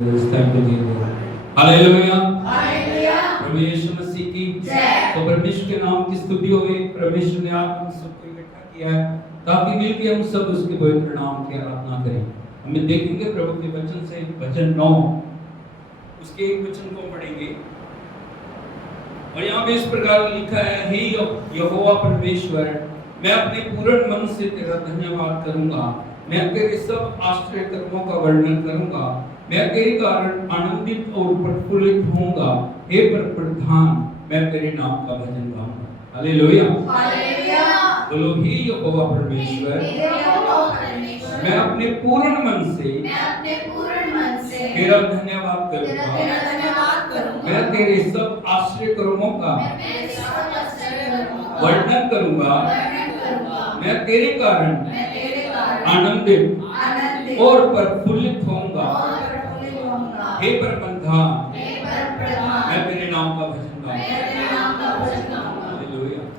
Hallelujah, प्रभु यीशु मसीह की जय। तो परमेश्वर के नाम की स्तुति होवे। परमेश्वर ने आप हम सबको इकट्ठा किया है ताकि मिलकर हम सब उसके पवित्र नाम की आराधना करें। हम देखेंगे प्रभु के वचन से भजन 9 उसके एक वचन को पढ़ेंगे और यहाँ पे इस प्रकार लिखा है, हे यहोवा परमेश्वर, मैं अपने पूर्ण मन से तेरा धन्यवाद करूंगा। मैं तेरे सब आश्चर्य कर्मों का वर्णन करूंगा। मैं तेरे कारण आनंदित और प्रफुल्लित होऊंगा। हे प्रधान, मैं तेरे नाम का भजन गाऊंगा। Hallelujah, hallelujah. बोलो, हे यहोवा परमेश्वर, मैं अपने पूर्ण मन से तेरा धन्यवाद करूंगा। मैं तेरे सब आश्चर्य कर्मों का वर्णन करूंगा। मैं तेरे कारण आनंदित और प्रफुल्लित होऊंगा। हे प्रबंधन, मैं तेरे नाम का भजन गाऊंगा।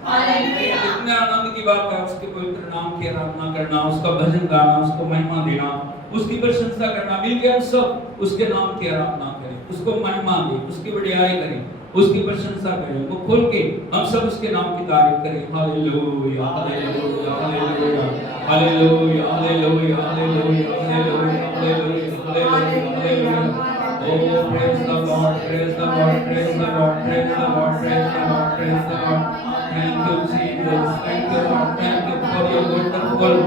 हालेलुया। कितने आनंद की बात है उसके पवित्र नाम की आराधना करना, उसका भजन गाना, उसको महिमा देना, उसकी प्रशंसा करना। मिलकर हम सब उसके नाम की आराधना करें, उसको महिमा दें, उसकी बड़ाई करें, उसकी प्रशंसा करें। वो खोल के हम सब उसके नाम की तारीफ करें। Hallelujah, hallelujah, hallelujah, hallelujah, hallelujah, hallelujah, hallelujah, hallelujah. Oh, praise the Lord, praise the Lord, praise the Lord, praise the Lord, praise the Lord, praise the Lord. Thank you, Jesus. Thank you, Lord. Thank you for your wonderful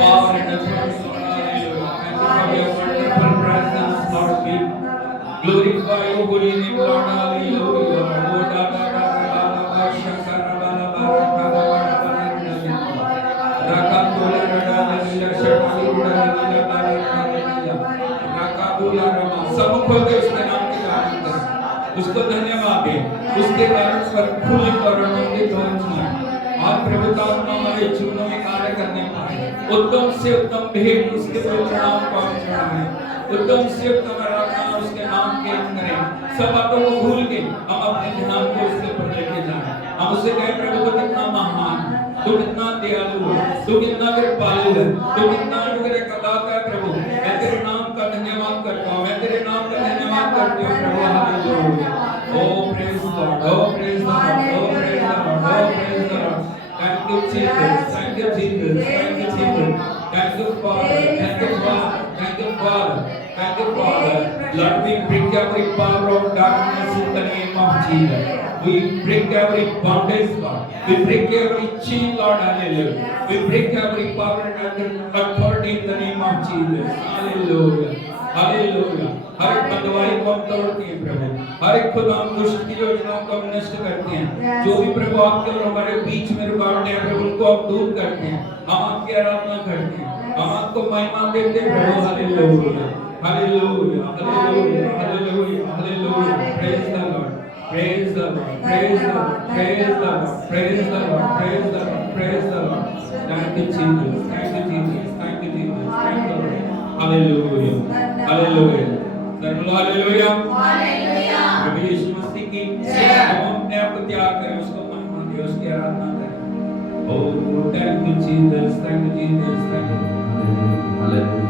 power and authority, Lord. Hallelujah. Thank you for your wonderful presence, Lord. We glorify your holy name, Lord. Hallelujah. Oh, da da da da da da shakara ba la ba ra ka da ba ra ba ra ra ra raka tola ra ra ra ra shakali ra ra ra ba ra ra ra raka tola ra ma सब खोल के उसके नाम की तारीफ करें, उसको धन्यवाद दें, उसके कारण प्रफुल्लित और आनंदित हो जाएं और प्रभुतात्मा हमारे जीवनों में कार्य करने पाए। उत्तम से उत्तम भेंट उसके पवित्र नाम को हम चढ़ाएं, उत्तम से उत्तम आराधना उसके नाम के करें। सब बातों को भूल के हम अपने ध्यान को उसके ऊपर लेके जाएं। हम उससे कहें, प्रभु तू कितना महान, तू कितना दयालु है, तू कितना कृपालु है, तू कितना अनुग्रह करता है। प्रभु मैं तेरे नाम का धन्यवाद करता हूँ, मैं तेरे नाम का धन्यवाद करती हूँ प्रभु। Hallelujah. Oh, praise the Lord, oh, praise the Lord, oh, praise the Lord, oh, praise the Lord. Thank you, Jesus, thank you, Jesus, thank you, Jesus. Thank you, Father, thank you, Father, thank you, Father, thank you, Father. Lord, we break every power of darkness in the name of Jesus. We break every bondage, Lord. We break every chain, Lord. Hallelujah. We break every power and authority in the name of Jesus. Hallelujah. Hallelujah. हर एक बंधुआई को हम तोड़ते हैं प्रभु, हर एक खुदा हम दुष्ट की योजनाओं को हम नष्ट करते हैं। जो भी प्रभु आपके और हमारे बीच में रुकावटें हैं प्रभु, उनको हम दूर करते हैं। हम आपकी आराधना करते हैं, हम आपको महिमा देते हैं प्रभु। Hallelujah, hallelujah, hallelujah, hallelujah, hallelujah. Praise the Lord, praise the Lord, praise the Lord, praise the Lord, praise the Lord, praise the Lord, praise the Lord. Thank you Jesus, thank you Jesus, thank you Jesus, thank you Lord. Hallelujah, hallelujah, सर्व hallelujah, hallelujah. प्रभु यीशु मसीह की जय। हम अपने आप को त्याग करें, उसको महिमा दें, उसकी आराधना करें। Oh, thank you Jesus, thank you Jesus, thank you. Hallelujah.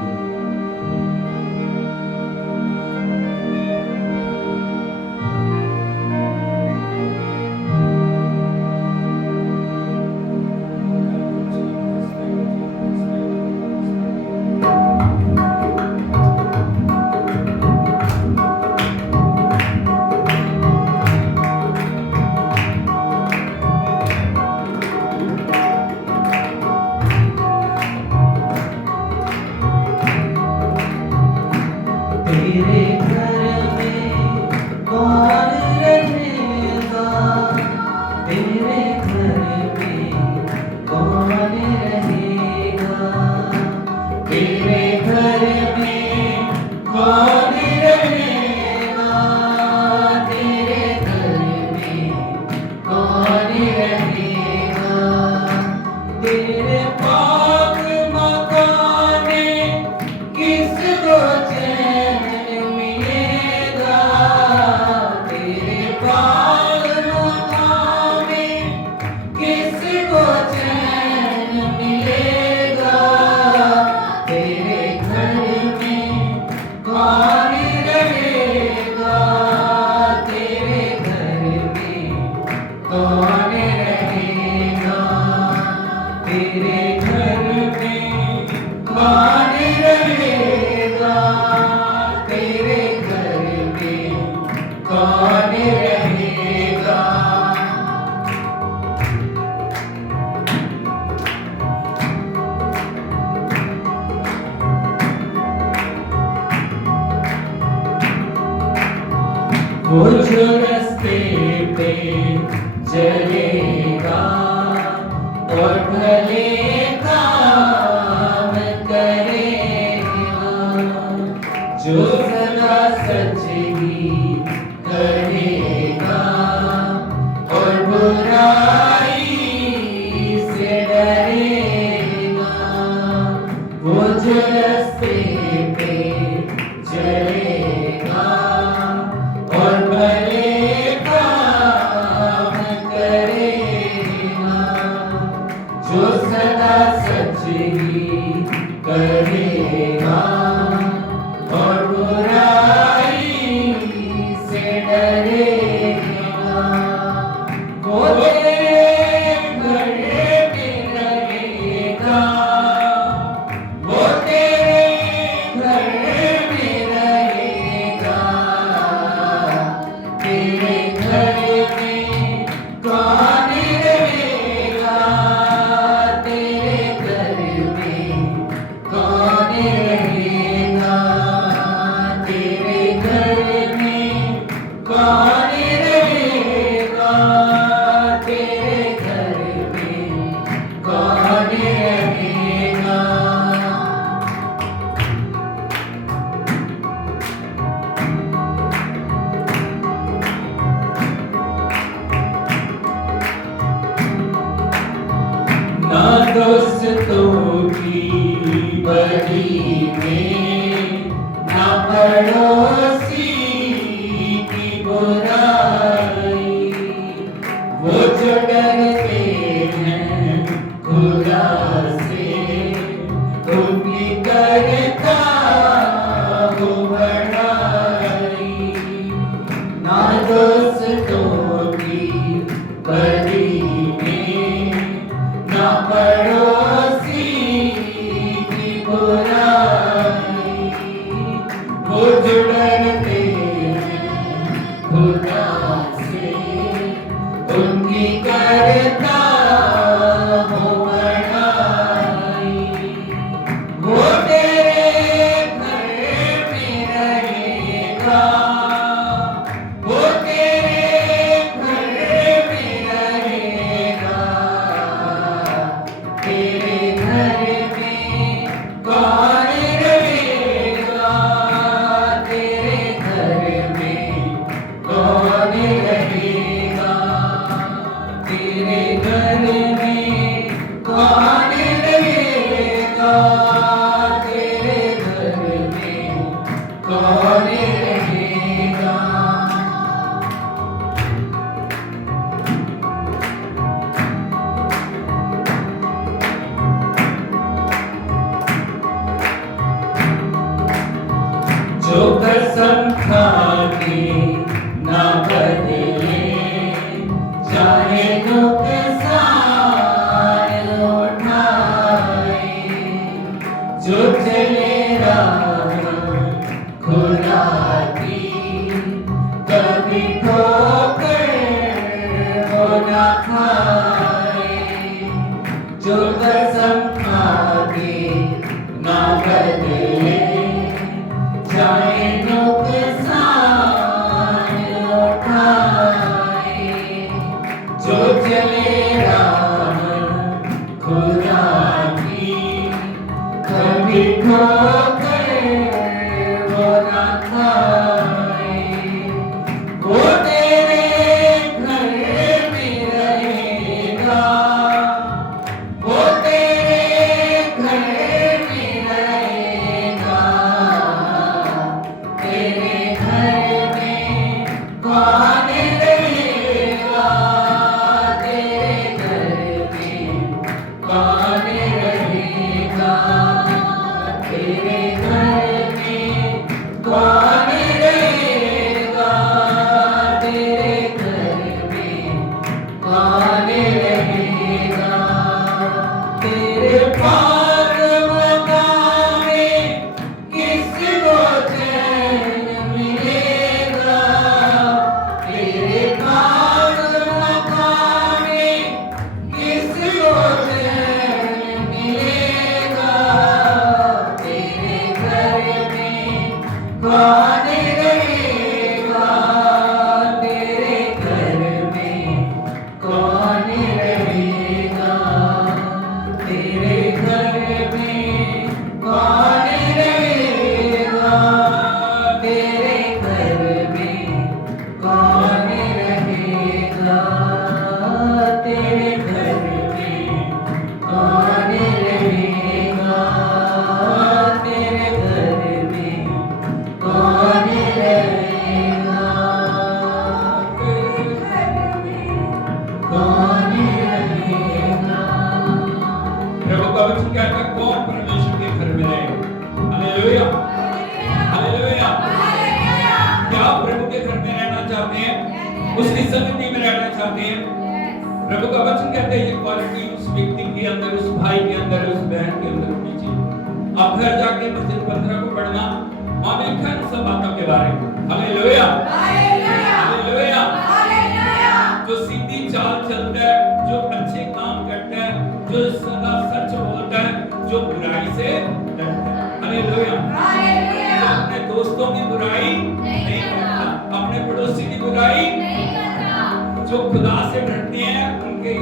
वो जो रास्ते पे चलेगा और भले काम करेगा, जो सदा सच ही करेगा और बुराई से डरेगा, वो जो रास्ते पे चलेगा और भले काम करेगा, जो सदा सच ही करेगा और बुराई से डरेगा, वो तेरे घर में रहेगा, वो तेरे घर में रहेगा, तेरे घर में कौन रहेगा, तेरे घर में कौन रहेगा, तेरे घर में कौन रहेगा, तेरे घर में कौन रहेगा। ना दोस्तों की बड़ी में, ना पड़ोसी की बुराई, वो जो डरते हैं खुदा से, उनकी करता वो बड़ाई। ना दोस्तों की बड़ी में, ना पड़ोसी की बुराई, वो जो डरते हैं खुदा से, उनकी करता वो बड़ाई, वो तेरे घर में रहेगा, वो तेरे घर में रहेगा, तेरे घर में कौन रहेगा, तेरे घर में कौन रहेगा, तेरे घर में कौन रहेगा, तेरे घर में कौन रहेगा। जो कसम खाके ना बदले, चाहे नुकसान उठाए, जो चले राह खुदा की, कभी ठोकर वो ना खाए, जो कसम खाके ना बदले, चाहे नुकसान उठाए, जो चले राह खुदा की, कभी ठोकर वो ना खाए, वो तेरे घर में रहेगा, वो तेरे घर में रहेगा, तेरे घर में कौन रहेगा, तेरे घर में कौन रहेगा, तेरे घर में कौन रहेगा, तेरे घर में कौन रहेगा, तेरे पार मकामे किसको चैन मिलेगा, तेरे पार मकामे किसको चैन मिलेगा, तेरे घर में कौन रहेगा, उसकी संगति में रहना चाहते हैं। प्रभु का वचन कहते हैं ये क्वालिटी उस व्यक्ति के अंदर, उस भाई के अंदर, उस बहन के अंदर होनी चाहिए। आप घर जाके भजन 15 को पढ़ना, वहां में लिखा है सब बातों के बारे में। Hallelujah, hallelujah, hallelujah. जो सीधी चाल चलता है, जो अच्छे काम करता है, जो सदा सच बोलता है, जो बुराई से डरता है। Hallelujah, hallelujah. जो अपने दोस्तों की बुराई नहीं करता, अपने पड़ोसी की बुराई नहीं करता, जो खुदा से डरते हैं उनके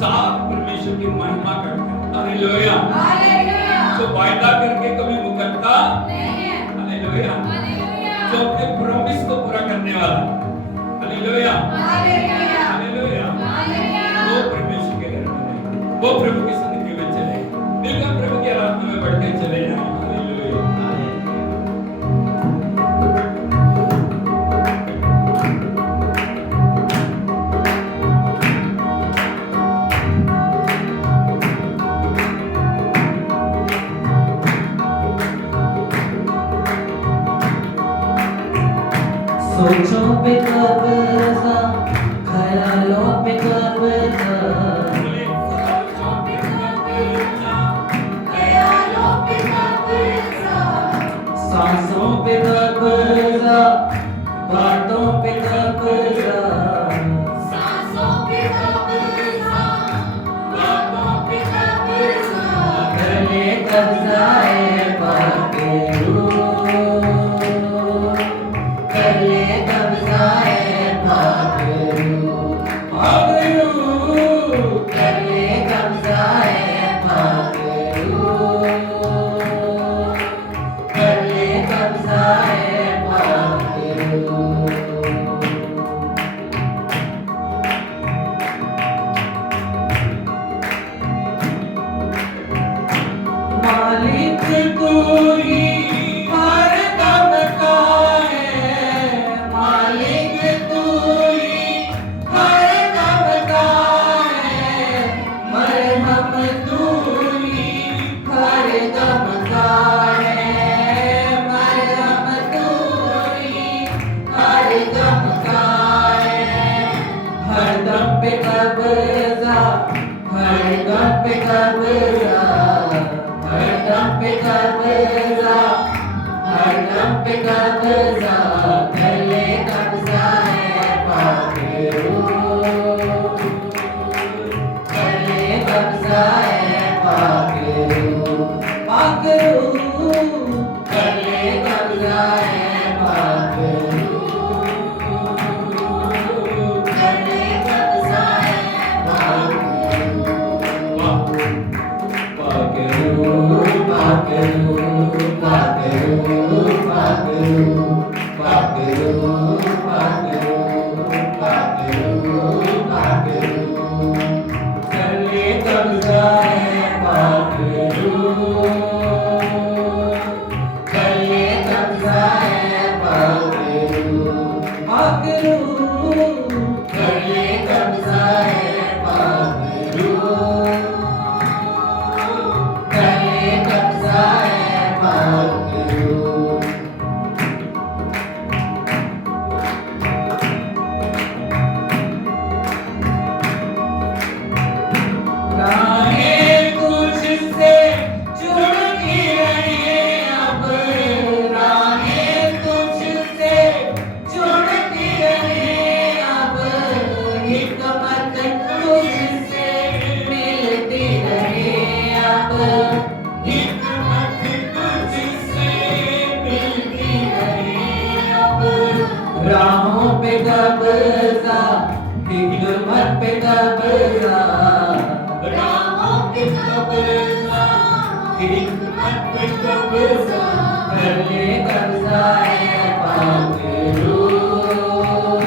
साथ परमेश्वर की महिमा करते हैं। Hallelujah, hallelujah. जो वायदा करके कभी मुकरता नहीं है। Hallelujah, hallelujah. जो अपने प्रॉमिस को पूरा करने वाला। Hallelujah, hallelujah, hallelujah, hallelujah. वो परमेश्वर के घर में रहे, वो प्रभु की संगति में चले, बिल्कुल प्रभु की आराधना में बढ़ते चले जाएं। सोचों पे कब्जा, ख्यालों पे कब्जा, सोचों पे कब्जा, ख्यालों पे कब्जा, सांसों पे कब्जा, बातों पे कब्जा, सांसों पे कब्जा, बातों पे कब्जा, कर ले कब्जा ए बाके मालिक तू ही हर दम का है, मालिक तू ही हर दम का है, मरहम तू ही हर दम का है, मरहम तू ही हर दम का है, हर दम पे कब्जा, हर दम पे कब्जा, हर दम पे कब्जा, हर दम पे कब्जा, कर ले कब्जा है पाके रूह, कर ले कब्जा है पाके रूह, पाके रूह, कर ले कब्जा है पाके रूह, कर ले कब्जा है पाके रूह, पाके रूह, पाके रूह, पाके रूह, पाके रूह, पाके रूह, पाके रूह, पाके रूह, पाके रूह, कर ले कब्जा है पाके रूह, कर ले कब्जा है पाके रूह, पाके रूह, कर ले कब्जा है पाके रूह, कर ले कब्जा है पाके रूह। राहें तुझसे जुड़ती रहीं अब, राहें तुझसे जुड़ती रहीं अब, हिकमत तुझसे मिलती रहे अब, हिकमत तुझसे मिलती रहे अब, राहों पे कब्जा, हिकमत पे कब्जा, राहों पे कब्जा, हिकमत पे कब्जा, कर ले कब्जा है पाके रूह,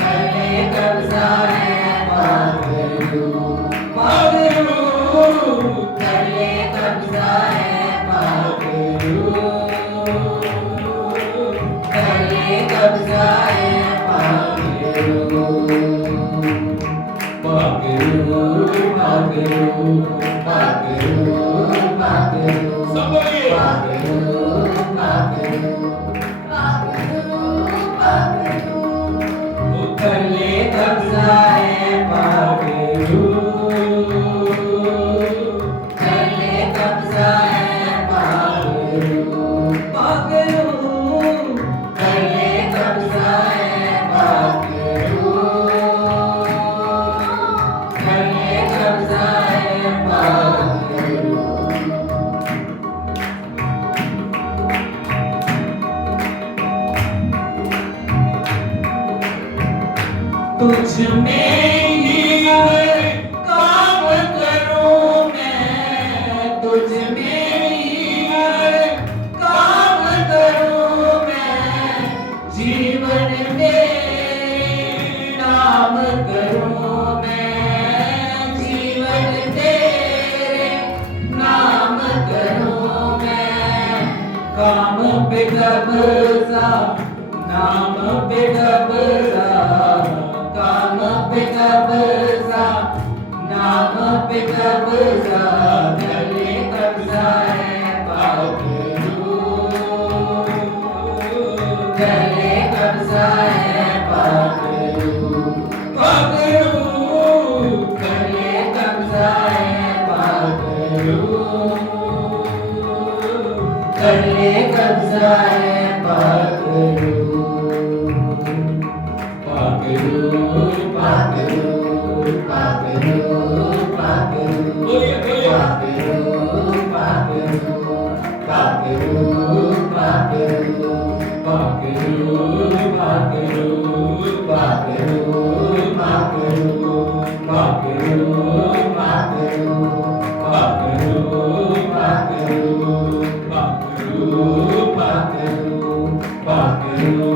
कर ले कब्जा है पाके रूह, पाके रूह, कर ले कब्जा है पाके रूह, कर ले कब्जा है पाके रूह, पाके रूह, पाके रूह, पाके रूह, पाके रूह, पाके रूह, पाके रूह, पाके रूह, पाके रूह, तुझ में ही काम करूं मैं, तुझ में ही काम करूं मैं, जीवन तेरे नाम करूं मैं, जीवन तेरे नाम करूं मैं, काम पे कब्जा नाम पे कब्जा, काम पे कब्जा नाम पे कब्जा, गले कब्जा है पागलू, गले कब्जा है पागलू, पागलू, गले कब्जा है पागलू, गले कब्जा है पागलू, पागलू, पागलू, पागलू, पागलू, पागलू, पागलू, पागलू, पागलू, पागलू, पागलू, पागलू,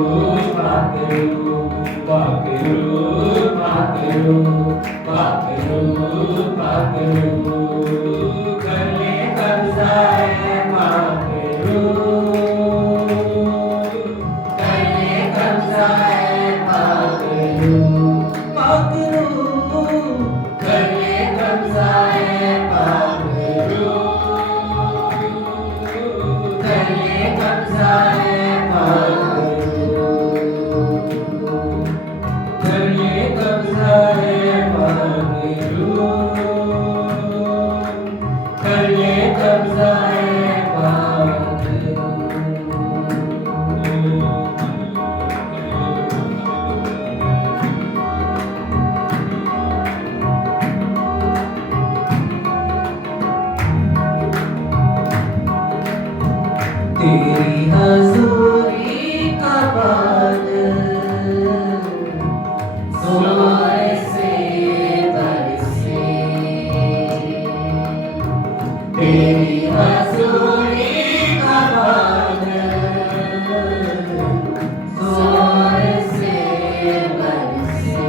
पागलू, पागलू, पागलू, गले कब्जा है पागलू, गले कब्जा है पागलू, पागलू, गले कब्जा है पागलू, गले कब्जा है पागलू, गले कब्जा है पागलू, गले कब्जा है पागलू। तेरी हजूरी का बादल जोर से बरसे, तेरी हजूरी का बादल जोर से बरसे,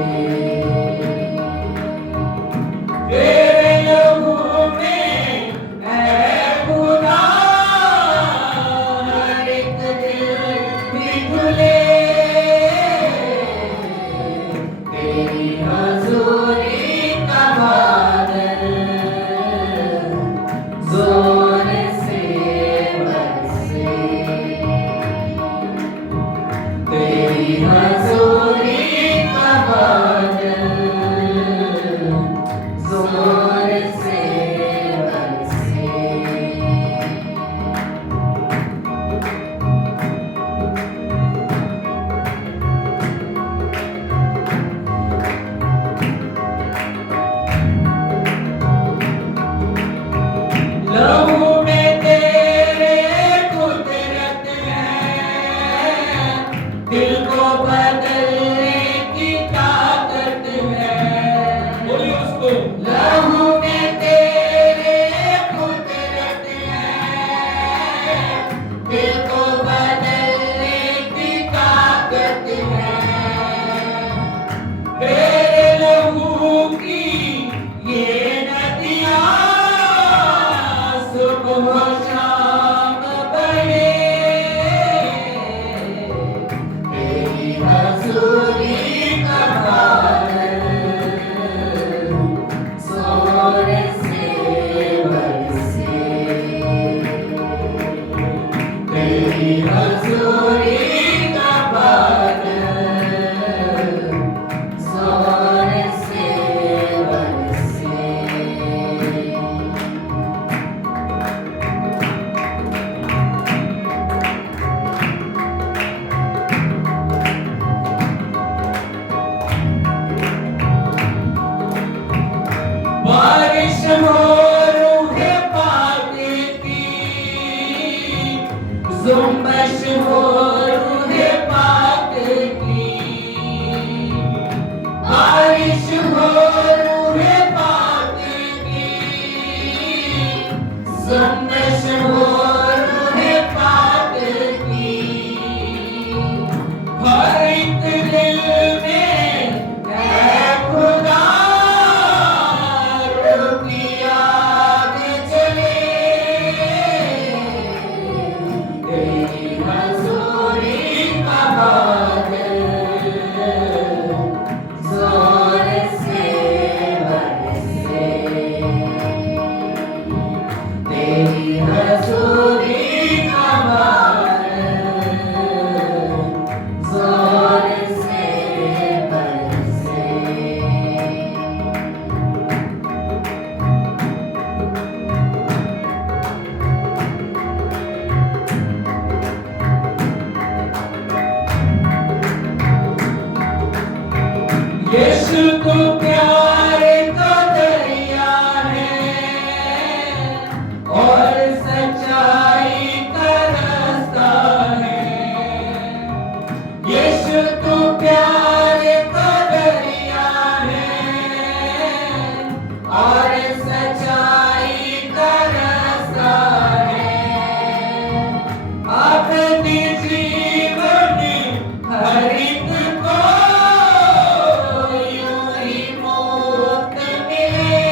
तेरे लहू में है खुदा हर एक दिल में घुले, तेरी हजूरी का बादल जोर से बरसे, तेरी हजूरी का बादल जोर से बरसे। लहू में तेरे कुदरत है, दिल को भर यीशु तू प्यार का दरिया है और सच्चाई का रास्ता है। यीशु तू प्यार का दरिया है और सच्चाई का रास्ता है। अपनी जीवन हर एक को यूं ही मुक्त मिले।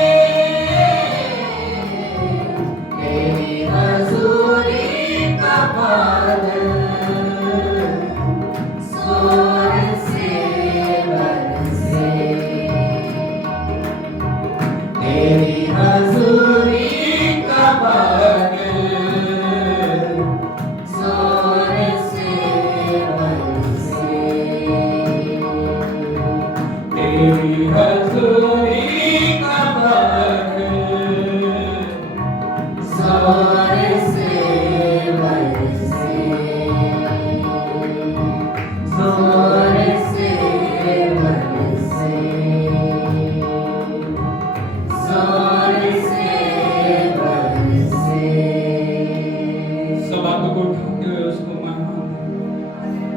तेरी हजूरी का बादल जोर से बरसे। तेरी हजूरी का बादल जोर से बरसे। तेरी हजूरी का बादल जोर से बरसे। जोर से बरसे। जोर से बरसे। सब हाथों को उठाते हुए उसको महिमा दें।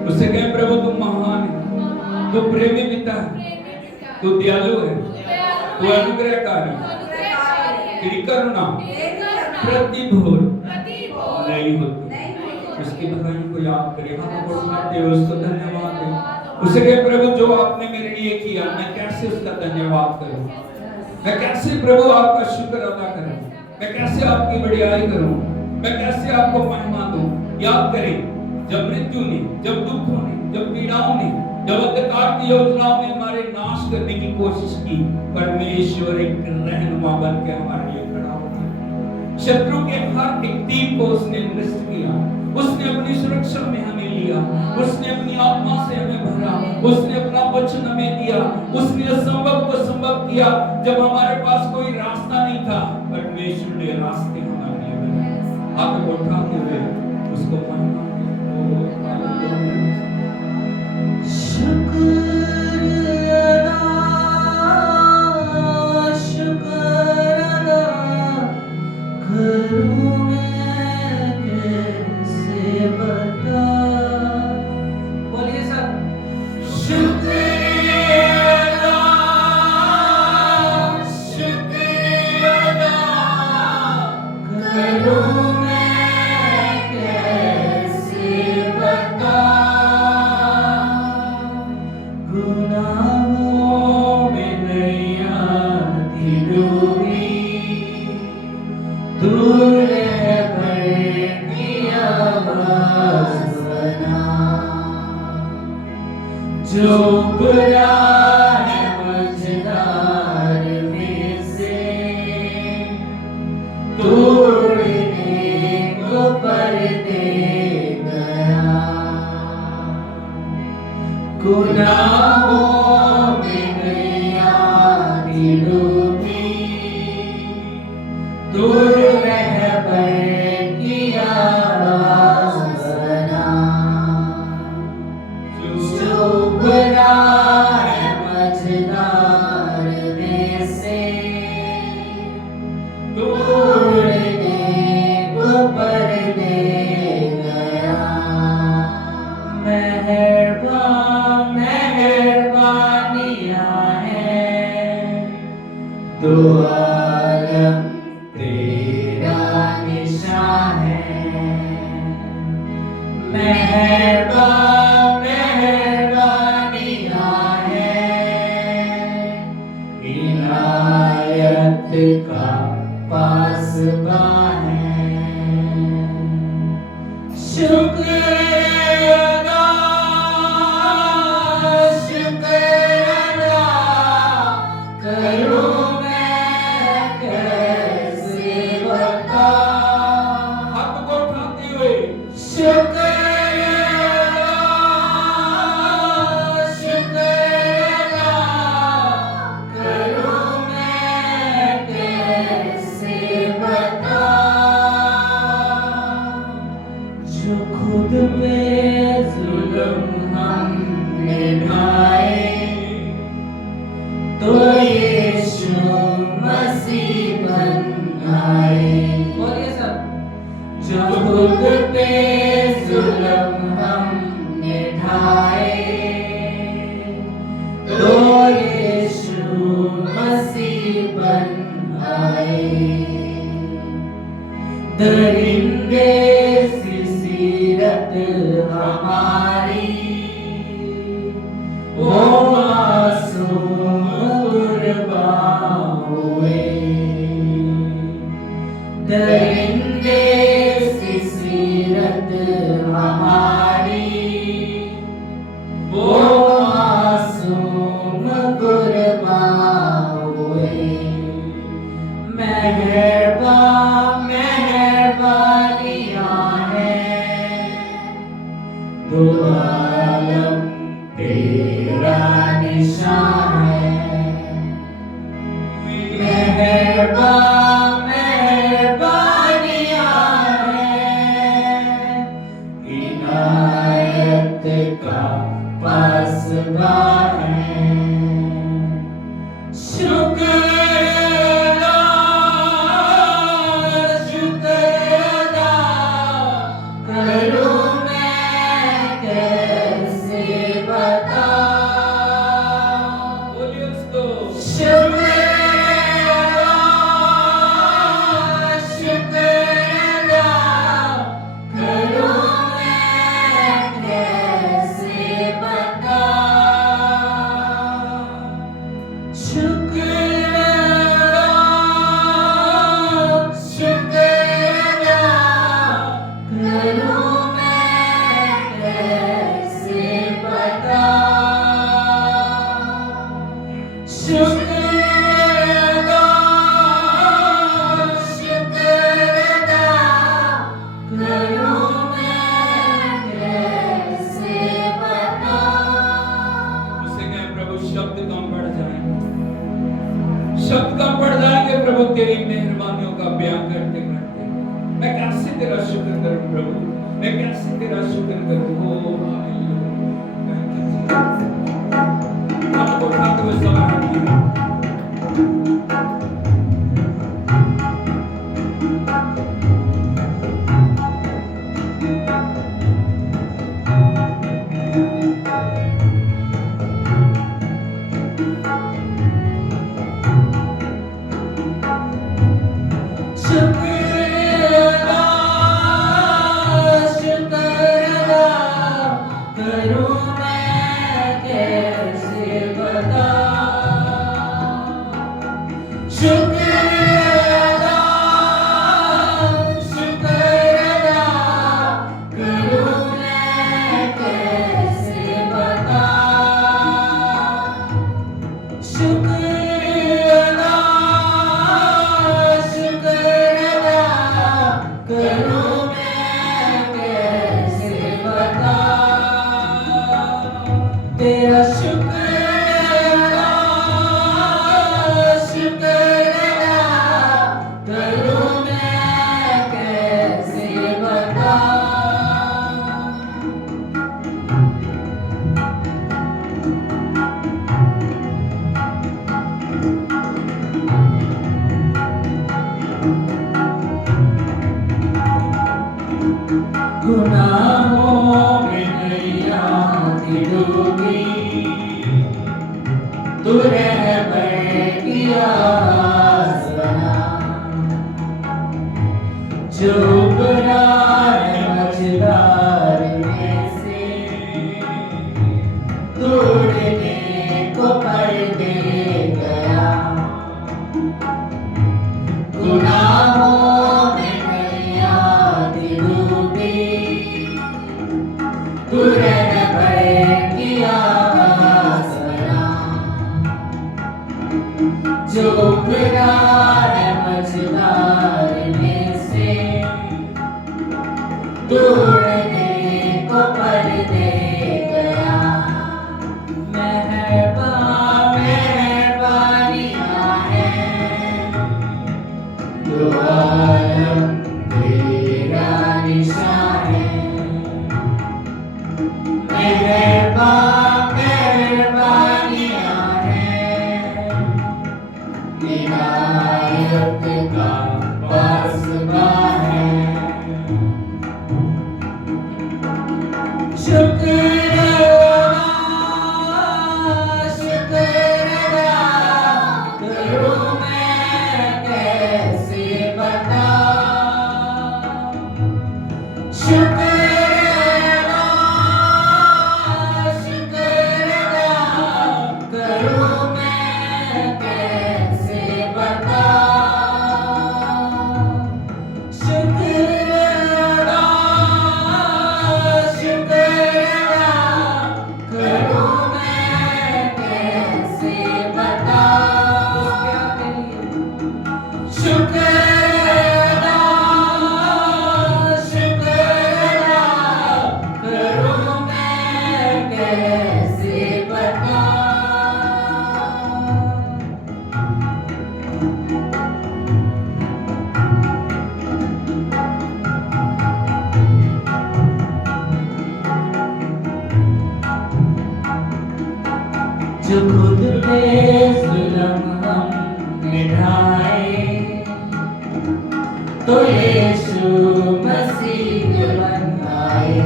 उससे कहें प्रभु तुम महान है, तू प्रेमी पिता है, तू दयालु है, तू अनुग्रहकारी है। तेरी करुणा प्रतिभूर नहीं होती। उसकी भलाई को याद करें, हाथों को उठाते हुए उसको धन्यवाद दें। उसे कहे प्रभु जो आपने मेरे लिए किया मैं कैसे उसका धन्यवाद करूं, मैं कैसे प्रभु आपका शुक्र अदा करूं, मैं कैसे आपकी बड़ाई करूं, मैं कैसे आपको महिमा दूं। याद करें जब मृत्यु ने, जब दुखों ने, जब पीड़ाओं ने, जब अंधकार की योजनाओं ने हमारे नाश करने की कोशिश की, परमेश्वर एक रहनुमा बन के हमारे लिए खड़ा हो गया। शत्रु के हर एक तीर को उसने नष्ट किया। उसने अपनी सुरक्षा में हमें लिया, उसने अपनी आत्मा से हमें भरा, उसने अपना वचन हमें दिया, उसने असंभव को संभव किया। जब हमारे पास कोई रास्ता नहीं था, परमेश्वर ने रास्ते हमारे लिए बनाए। हाथ को उठाते हुए उसको महिमा दें। शुक्राना शुक्राना करूं मैं कैसे बता। बोलिए सब शुक्राना शुक्राना करूं मैं कैसे बता। गुनाहों में नैया थी डूबी, दूर रहबर की आवाज़ बना। जो बुरा है मझधार में से तोड़ने को पर्दे गया। गुनाहों में नैया थी डूबी, दूर रहबर की आवाज़ बना। जो बुरा है मझधार में से तोड़ने को पर्दे गया। मेहरबानियां हैं दो आलम तेरा निशान है। मेहरबानियां हैं इनायत का पासबां है। शुक्राना शुक्राना करूं मैं कैसे बता। हाथ को उठाते हुए शुक्राना बढ़ाए तो यीशु मसीह बन आए। दरिंदे सी सीरत हमारी वो मासूम कुर्बान हुए। दरिंदे सी सीरत हमारी वो मासूम कुर्बान हुए। मेहरबानियां हैं दो आलम तेरा निशान है। मेहरबानियां हैं इनायत का पासबा है। शुक्र करूं मैं कैसे बता। बोलिए उसको। शुक्र करूं मैं कैसे बता। शुक्र करूं मैं कैसे बता। शुक्र करूं मैं कैसे बता। उसे कहें प्रभु शब्द कम पड़ जाए, शब्द कम पड़ जाएंगे प्रभु तेरी मेहरबानियों का बयान करते करते। मैं कैसे तेरा शुक्र करूं प्रभु, मैं कैसे तेरा शुक्र करूं। ओ हालेलुया, थैंक यू जीसस। आपको उठाते हुए समय दीजिए। करूं मैं कैसे बता। शुक्र करूं मैं कैसे बता। शुक्र करूं मैं कैसे बता। तेरा शुक्र करूं मैं कैसे बता। गुनाहों में नैया डूबी तू रहबर की आस बना। जो बुरा है मझधार में से तोड़ने को पर्दे गया। गुनाहों में नैया डूबी तू रहबर की आस बना। जो बुरा है मझधार में से तोड़ने को पर्दे गया। मेहरबानियां हैं दो आलम तेरा निशान है। मेहरबानियां हैं इनायत का पासबा है। शुक्र कैसे बताऊं। जो खुद पे जुल्म हमने ढाए, तो यीशु मसीह बन आए।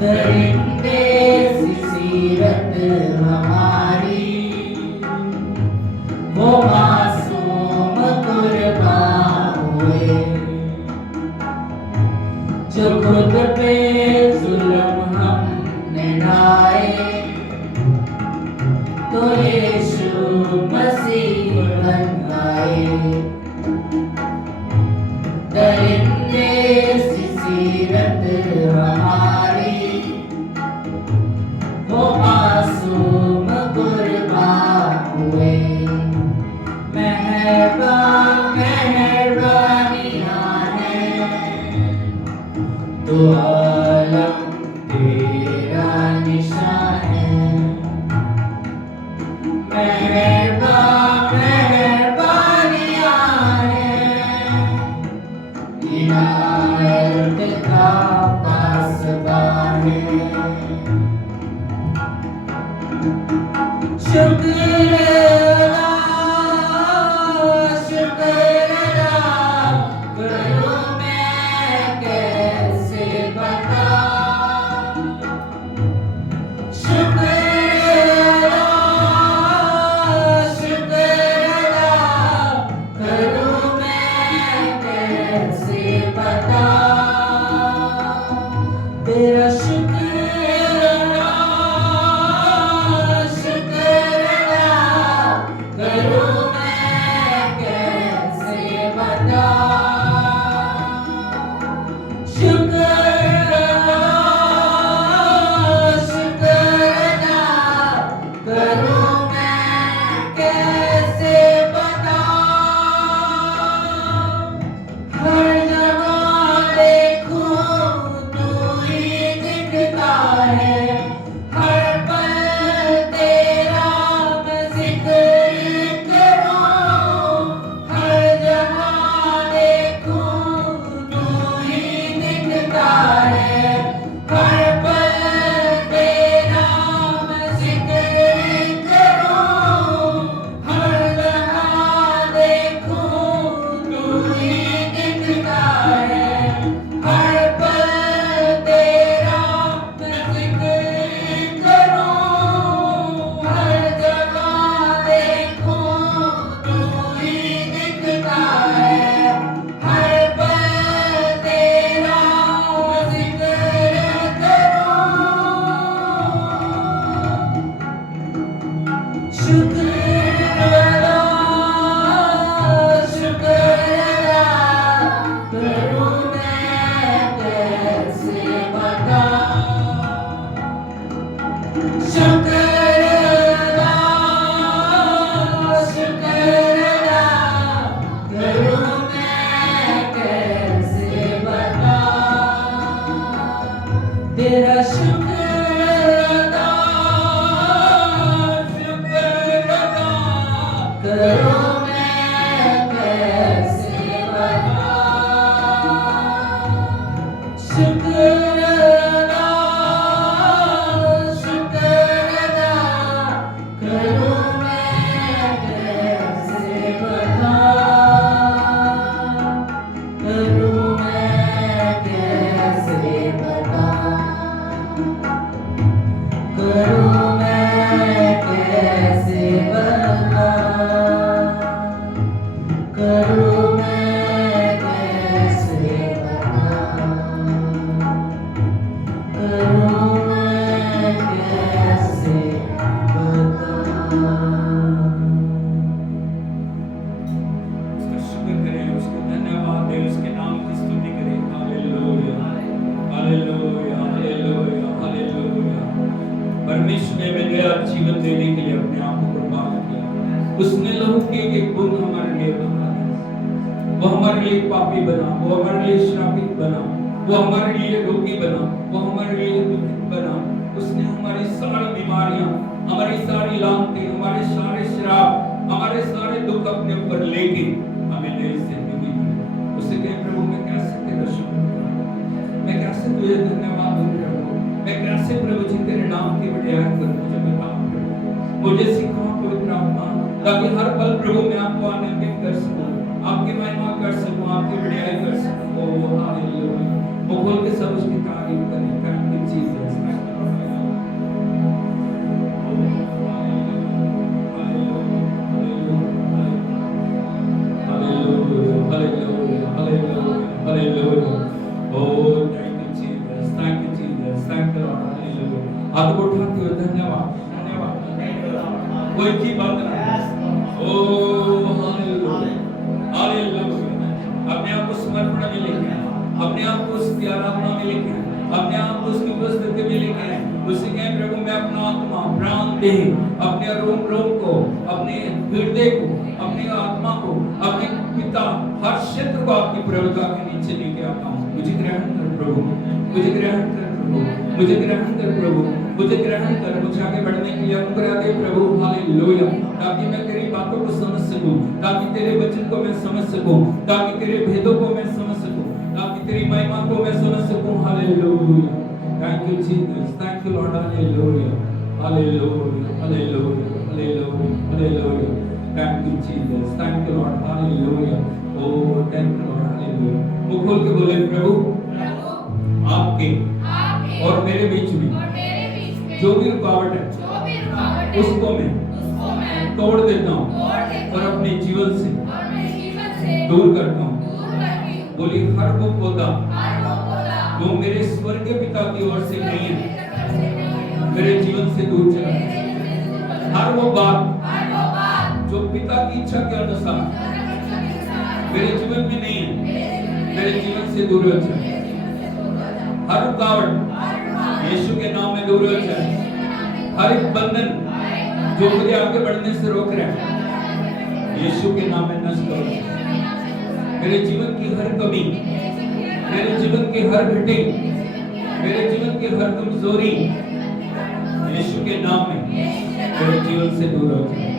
दरिंदे सी सीरत हमारी, वो मासूम कुर्बान हुए। जो खुद पे जुल्म हमने ढाए, तो यीशु मसीह बन आए। दरिंदे सी सीरत हमारी, वो मासूम कुर्बान हुए। मेहरबान मेहरबानियां हैं, तो आलम तेरा निशान है। मेहरबान मेहरबानियां हैं, इनायत का पासबान है। शुक्र शुक्र करूं मैं कैसे बताऊं। शुक्र करूं मैं कैसे बताऊं। तेरा शुक्रिया करूं मैं कैसे बताऊं। शुक्रिया करूं मैं कैसे बताऊं। हर जगह देखूं तू ही दिखता है, हर पल तेरा मैं जिक्र करूं। हर जगह देखूं तू ही दिखता है, हर पल तेरा मैं जिक्र करूं। हर जगह देखूं तू ही दिखता है, हर पल तेरा मैं जिक्र करूं। हर जगह देखूं तू ही दिखता है, हर पल तेरा मैं जिक्र करूं। शुक्रिया करूं मैं कैसे बताऊं। शुक्रिया करूं मैं कैसे बताऊं। तेरा शुक्रिया करूं मैं कैसे बताऊं। शुक्रिया करूं मैं कैसे बताऊं। करूं मैं कैसे बताऊं। करूं मैं कैसे बताऊं। करूं मैं कैसे बताऊं। करूं मैं कैसे बताऊं। उसका शुक्र करें, उसको धन्यवाद दें, उसके नाम की स्तुति करें। Hallelujah hallelujah hallelujah hallelujah. परमेश्वर ने हमें नया जीवन देने के लिए अपने आप को कुर्बान किया। उसने लहू के एक बूंद हमारे लिए बहा है। वो हमारे लिए पापी बना, वो हमारे लिए श्रापित बना, वो हमारे लिए रोगी बना, वो हमारे लिए दुखी हमारी सारी लानतें, हमारे सारे श्राप, हमारे सारे दुख अपने ऊपर लेके हमें नई जिंदगी दी। उससे कहे प्रभु मैं कैसे तेरा शुक्र करूं, मैं कैसे तुझे धन्यवाद दूं प्रभु, मैं कैसे प्रभु जी तेरे नाम की बढ़ाई करूं, मुझे बता प्रभु, मुझे सिखा पवित्र आत्मा, ताकि हर पल प्रभु मैं आपको आनंदित कर सकूं, आपकी महिमा कर सकूं, आपकी बढ़ाई कर सकूं। ओ हालेलुया। वो बोल के सब उसकी तारीफ करें। Thank you Jesus. हाथ को उठाते हुए धन्यवाद धन्यवाद। कोई की बात ना। ओ हालेलुया हालेलुया। अपने आप को समर्पण में लेके, अपने आप को उसकी आराधना में लेके, अपने आप को उसकी उपस्थिति में लेके, उसी के प्रभु में अपना आत्मा प्राण दे, अपने रोम रोम को, अपने हृदय को, अपनी आत्मा को, अपने पिता हर क्षेत्र को आपकी प्रभुता के नीचे लेके आता हूँ। मुझे ग्रहण कर प्रभु, मुझे ग्रहण कर प्रभु, मुझे ग्रहण कर प्रभु, मुझे ग्रहण कर, मुझे आगे बढ़ने के लिए अनुग्रह दे प्रभु। हालेलुया। ताकि मैं तेरी बातों को समझ सकूं, ताकि तेरे वचन को मैं समझ सकूं, ताकि तेरे भेदों को मैं समझ सकूं, ताकि तेरी महिमा को मैं समझ सकूं। Hallelujah. Thank you Jesus, thank you Lord. Hallelujah hallelujah hallelujah hallelujah hallelujah. Thank you Jesus, thank you Lord. Hallelujah. Oh thank you Lord. Hallelujah. मुंह खोल के बोले प्रभु आपके और मेरे बीच में जो भी रुकावट है उसको मैं तोड़ देता हूँ और अपने जीवन से दूर करता हूँ। बोली हर वो पौधा जो मेरे स्वर्गीय पिता की ओर से नहीं है मेरे जीवन से दूर चला। हर वो बात जो पिता की इच्छा के अनुसार मेरे जीवन में नहीं है मेरे जीवन से दूर हो जाए। हर रुकावट यीशु के नाम में दूर हो जाए। हर एक बंधन जो मुझे आगे बढ़ने से रोक रहा है यीशु के नाम में नष्ट हो जाए। मेरे जीवन की हर कमी, मेरे जीवन के हर घटे, मेरे जीवन की हर कमजोरी यीशु के नाम में मेरे जीवन से दूर हो जाए।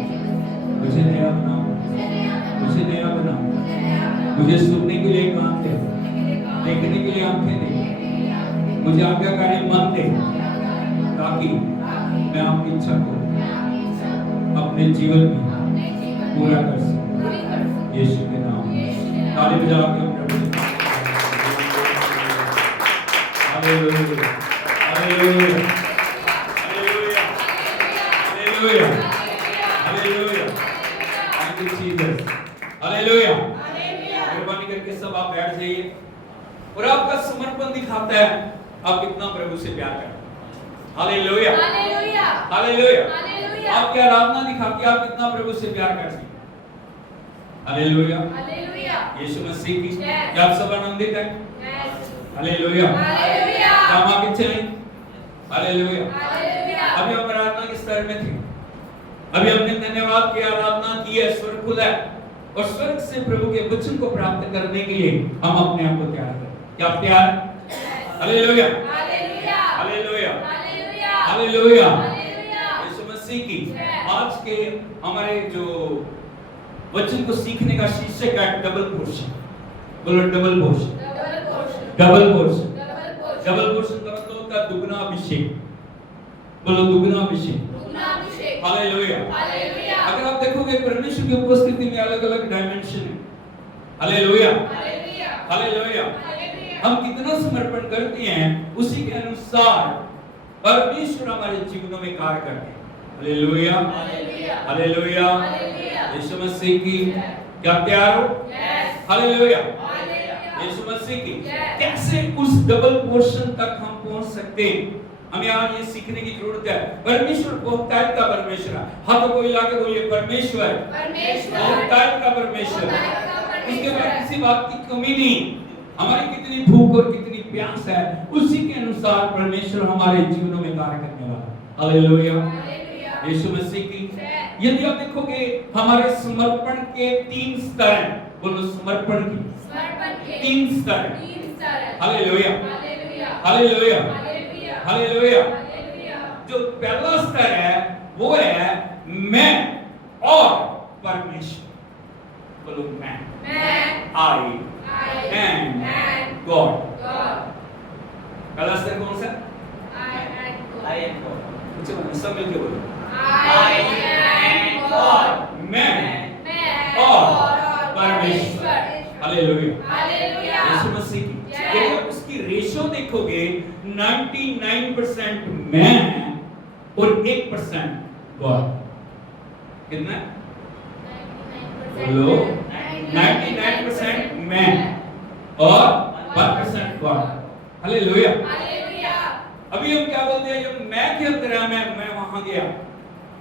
मुझे नया बनाओ, मुझे नया बनाओ, मुझे सुनने के लिए कान दे, देखने के लिए आंखें दे, मुझे आज्ञाकारी मन दे, ताकि मैं आपकी इच्छा को अपने जीवन में पूरा कर सकूं। यीशु के नाम में ताली बजा के hallelujah hallelujah hallelujah hallelujah hallelujah. Thank you Jesus. Hallelujah. मेहरबानी करके सब आप बैठ जाइए और आपका समर्पण दिखाता है आप कितना प्रभु से प्यार करते हैं। Hallelujah hallelujah hallelujah. आपकी आराधना दिखाती है आप कितना प्रभु से प्यार करते हैं। Hallelujah hallelujah. यीशु मसीह की क्या आप सब आनंदित हैं? Hallelujah hallelujah. हम आगे चलें। Hallelujah hallelujah. अभी हम आराधना के स्तर में थे, अभी हमने धन्यवाद की आराधना की है, स्वर्ग खुला है और स्वर्ग से प्रभु के वचन को प्राप्त करने के लिए हम अपने आप को तैयार करें। क्या आप तैयार हैं? Hallelujah hallelujah hallelujah hallelujah hallelujah. यीशु मसीह की आज के हमारे जो वचन को सीखने का शीर्षक है डबल पोर्शन। बोलो double portion double portion double portion का मतलब होता है दुगना अभिषेक। बोलो दुगना अभिषेक। Hallelujah hallelujah. अगर आप देखोगे परमेश्वर की उपस्थिति में अलग-अलग डायमेंशन है। Hallelujah hallelujah hallelujah. हम कितना समर्पण करते हैं उसी के अनुसार परमेश्वर हमारे जीवनों में कार्य करते हैं। Hallelujah hallelujah hallelujah. यीशु मसीह की क्या प्यार हो? हालेलुया यीशु मसीह की कैसे उस डबल पोर्शन तक हम पहुंच सकते हैं, हमें आज ये सीखने की जरूरत है। परमेश्वर बहुतायत का परमेश्वर है। हाथों को हिला के बोलिए परमेश्वर बहुतायत का परमेश्वर है। उसके बाद किसी बात की कमी नहीं। हमारी कितनी भूख और कितनी प्यास है उसी के अनुसार परमेश्वर हमारे जीवनों में कार्य करने वाला है। हालेलुया यीशु मसीह की। यदि आप देखोगे हमारे समर्पण के 3 स्तर हैं। बोलो समर्पण की 3 स्तर हैं। Hallelujah hallelujah hallelujah. जो पहला स्तर है वो है मैं और परमेश्वर। बोलो मैं, आई एंड गॉड। पहला स्तर कौन सा? I am God. सब मिलके बोलो, I am God. मैं और परमेश्वर। हालेलुया। यीशु मसीह की देखो, उसकी रेशो देखोगे 99% मैं और 1% गॉड। कितना? बोलो 99% मैं और 1% गॉड। हालेलुया। अभी हम क्या बोलते हैं, जब मैं के अंदर है, मैं वहां गया,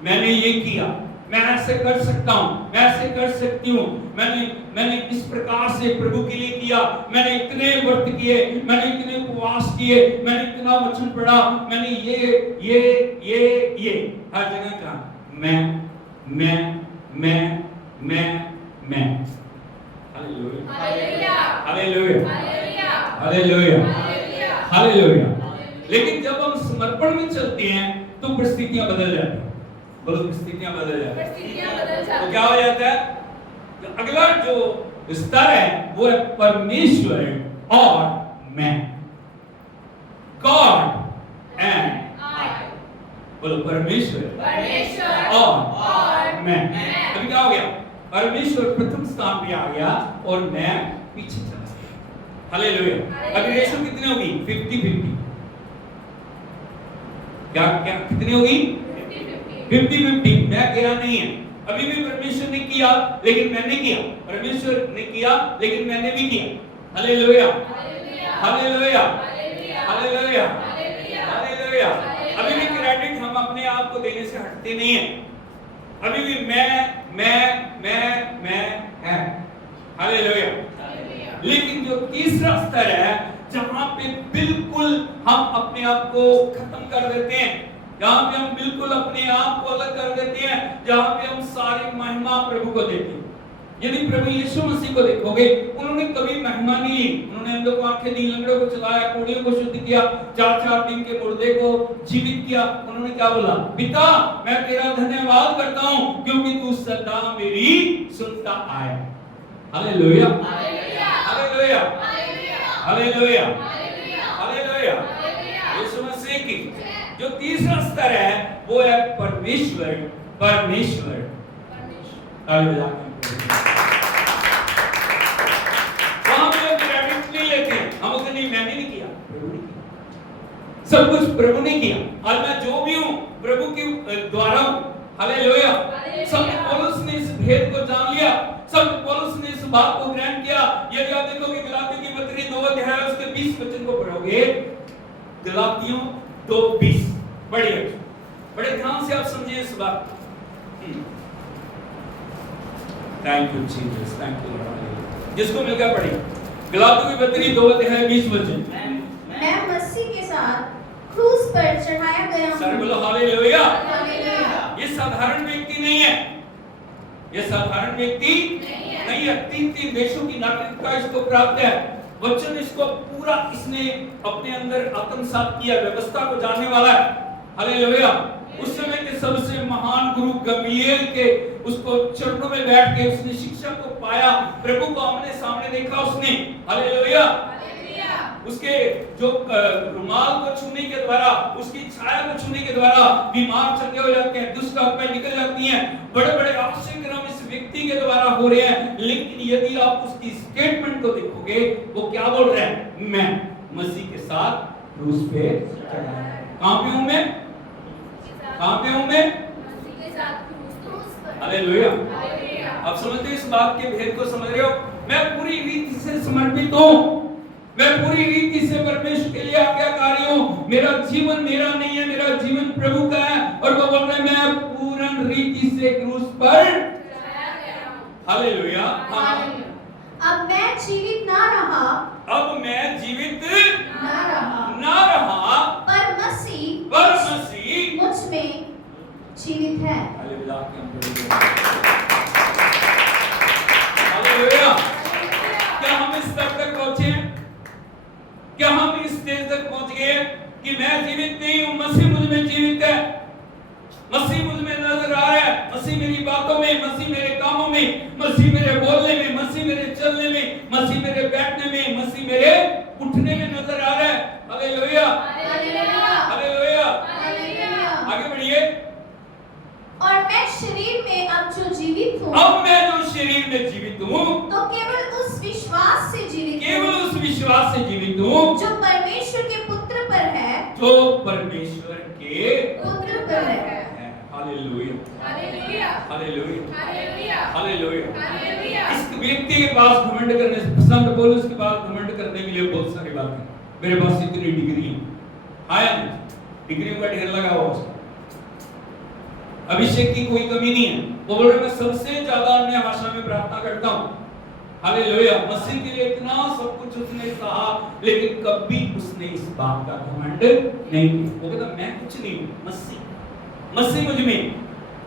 मैंने ये किया, मैं ऐसे कर सकता हूं, मैं ऐसे कर सकती हूं, मैंने इस प्रकार से प्रभु के लिए किया, मैंने इतने व्रत किए, मैंने इतने उपवास किए, मैंने इतना वचन पढ़ा, मैंने ये हर जगह कहा मैं। Hallelujah, hallelujah, hallelujah, hallelujah. लेकिन जब हम समर्पण में चलते हैं तो परिस्थितियां बदल जाती हैं। बोलो परिस्थितियां बदल जाती हैं। तो क्या हो जाता है? तो अगला जो स्तर है वो है परमेश्वर और मैं, गॉड एंड आई। बोलो परमेश्वर और मैं। अभी क्या हो गया? परमेश्वर प्रथम स्थान पे आ गया और मैं पीछे चला गया। हालेलुया। अभी रेशो कितनी होगी? 50-50। क्या कितनी होगी? 50-50। मैं अकेला नहीं है। अभी भी परमेश्वर ने किया लेकिन मैंने किया, परमेश्वर ने किया लेकिन मैंने भी किया। Hallelujah, hallelujah, hallelujah, hallelujah. अभी भी क्रेडिट हम अपने आप को देने से हटते नहीं है। अभी भी मैं है। हालेलुया। लेकिन जो तीसरा स्तर है जहां पे बिल्कुल हम अपने आप को खत्म कर देते हैं, जहां पे हम बिल्कुल अपने आप को अलग कर देते हैं, जहां पे हम सारी महिमा प्रभु को देते हैं। यदि प्रभु यीशु मसीह को देखोगे, उन्होंने कभी महिमा नहीं ली। उन्होंने अंधों को आंखें दी, लंगड़ों को चलाया, कोढ़ियों को शुद्ध किया, 4 दिन के मुर्दे को जीवित किया। उन्होंने क्या बोला? पिता मैं तेरा धन्यवाद करता हूं क्योंकि तू सदा मेरी सुनता आया। Hallelujah, hallelujah, hallelujah, hallelujah. यीशु मसीह की जो तीसरा स्तर है वो है परमेश्वर, परमेश्वर। हालेलुया। वहां पे हम क्रेडिट नहीं लेते, हम बोलते नहीं मैंने नहीं किया, प्रभु ने किया। सब कुछ प्रभु ने किया और मैं जो भी हूं प्रभु के द्वारा हूं। हालेलुया। सब पौलुस ने इस भेद को जान लिया, सब पौलुस ने इस बात को ग्रहण किया। यदि आप देखोगे गलातियों की पत्री 2 अध्याय उसके 20 वचन को पढ़ोगे, गलातियों 2:20, बड़े ध्यान से आप समझिए इस बात। Thank you Jesus, thank you Lord. जिसको मिलकर पढ़िए गलातियों की पत्री 2 अध्याय 20 वचन। मैं मसीह के साथ क्रूस पर चढ़ाया गया हूं। सर बोलो हालेलुया। हालेलुया। ये साधारण व्यक्ति नहीं है, ये साधारण व्यक्ति नहीं है। 3 देशों की नागरिकता इसको प्राप्त है। वचन इसको पूरा इसने अपने अंदर आत्मसात किया, व्यवस्था को जानने वाला है। हालेलुया। उस समय के सबसे महान गुरु गमलीएल के उसको चरणों में बैठ के उसने शिक्षा को पाया, प्रभु को आमने सामने देखा उसने। हालेलुया। उसके जो रुमाल को छूने के द्वारा, उसकी छाया को छूने के द्वारा बीमार चंगे हो जाते हैं, दुष्ट आत्माएं निकल जाती हैं। बड़े-बड़े आश्चर्य कर्म इस व्यक्ति के द्वारा हो रहे हैं। लेकिन यदि आप उसकी स्टेटमेंट को देखोगे, वो क्या बोल रहे हैं? मैं मसीह के साथ क्रूस पे चढ़ा। कहां पे हूं मैं? कहां पे हूं मैं? मसीह के साथ क्रूस पर। हालेलुया। आप समझते हो इस बात के भेद को? समझ रहे हो? मैं पूरी रीति से समर्पित हूं, मैं पूरी रीति से परमेश्वर के लिए आज्ञाकारी हूं। मेरा जीवन मेरा नहीं है, मेरा जीवन प्रभु का है। और वो बोल रहे हैं मैं पूर्ण रीति से क्रूस पर चढ़ाया गया हूं। हालेलुया। अब मैं जीवित ना रहा, अब मैं जीवित ना रहा, पर मसीह मुझ में जीवित है। हालेलुया। हालेलुया। क्या हम इस स्तर तक पहुंचे हैं? क्या हम इस स्टेज तक पहुंच गए कि मैं जीवित नहीं हूं, मसीह मुझ में जीवित है, मसीह मुझ में बातों में, मसीह मेरे कामों में, मसीह मेरे बोलने में, मसीह मेरे चलने में, मसीह मेरे बैठने में, मसीह मेरे उठने में नजर आ रहा है। हालेलुया, हालेलुया, आगे बढ़िए। और मैं शरीर में अब जो जीवित हूँ, अब मैं जो शरीर में जीवित हूँ, तो केवल उस विश्वास से जीवित केवल हूँ उस विश्वास से जीवित हूँ जो परमेश्वर के पुत्र पर है, जो परमेश्वर के पुत्र पर है। Hallelujah, hallelujah, hallelujah, hallelujah, hallelujah. इस व्यक्ति के पास घमंड करने से पसंद, पौलुस के पास घमंड करने के लिए बहुत सारी बातें, मेरे पास इतनी डिग्री है, आया डिग्रियों का ढेर लगा हुआ उसका, अभिषेक की कोई कमी नहीं है। वो बोल रहे मैं सबसे ज्यादा अन्य भाषा में प्रार्थना करता हूँ। हालेलुया, मसीह के लिए इतना सब कुछ उसने कहा, लेकिन कभी उसने इस बात का घमंड नहीं किया। वो कहता मैं कुछ नहीं हूँ, मसीह मुझ में।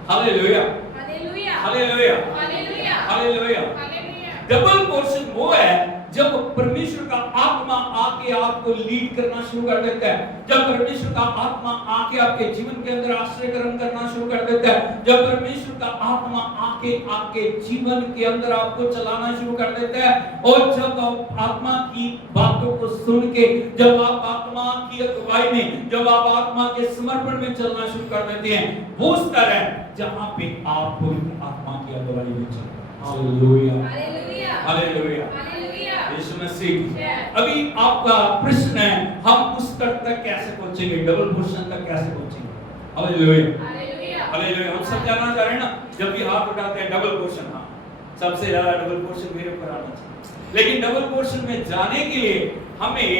Hallelujah, hallelujah, hallelujah, hallelujah, hallelujah. Hallelujah. Double portion वो है जब परमेश्वर का आत्मा आके आपको लीड करना शुरू कर देता है, जब परमेश्वर का आत्मा आके आपके जीवन के अंदर आश्रय ग्रहण करना शुरू कर देता है, जब परमेश्वर का आत्मा आके आपके जीवन के अंदर आपको चलाना शुरू कर देता है, और जब आप आत्मा की बातों को सुन के, जब आप आत्मा की अगुवाई में, जब आप आत्मा के समर्पण में चलना शुरू कर देते हैं, वो स्तर है जहां पे आप पवित्र आत्मा की अगुवाई में चलते हैं। Hallelujah, hallelujah, hallelujah, hallelujah. यीशु मसीह। अभी आपका प्रश्न है हम उस स्तर तक कैसे पहुंचेंगे, डबल पोर्शन तक कैसे पहुंचेंगे? Hallelujah, hallelujah, hallelujah. हम सब जानना चाह रहे हैं ना, जब भी हाथ उठाते हैं डबल पोर्शन, हाँ सबसे ज्यादा डबल पोर्शन मेरे ऊपर आना चाहिए, लेकिन डबल पोर्शन में जाने के लिए हमें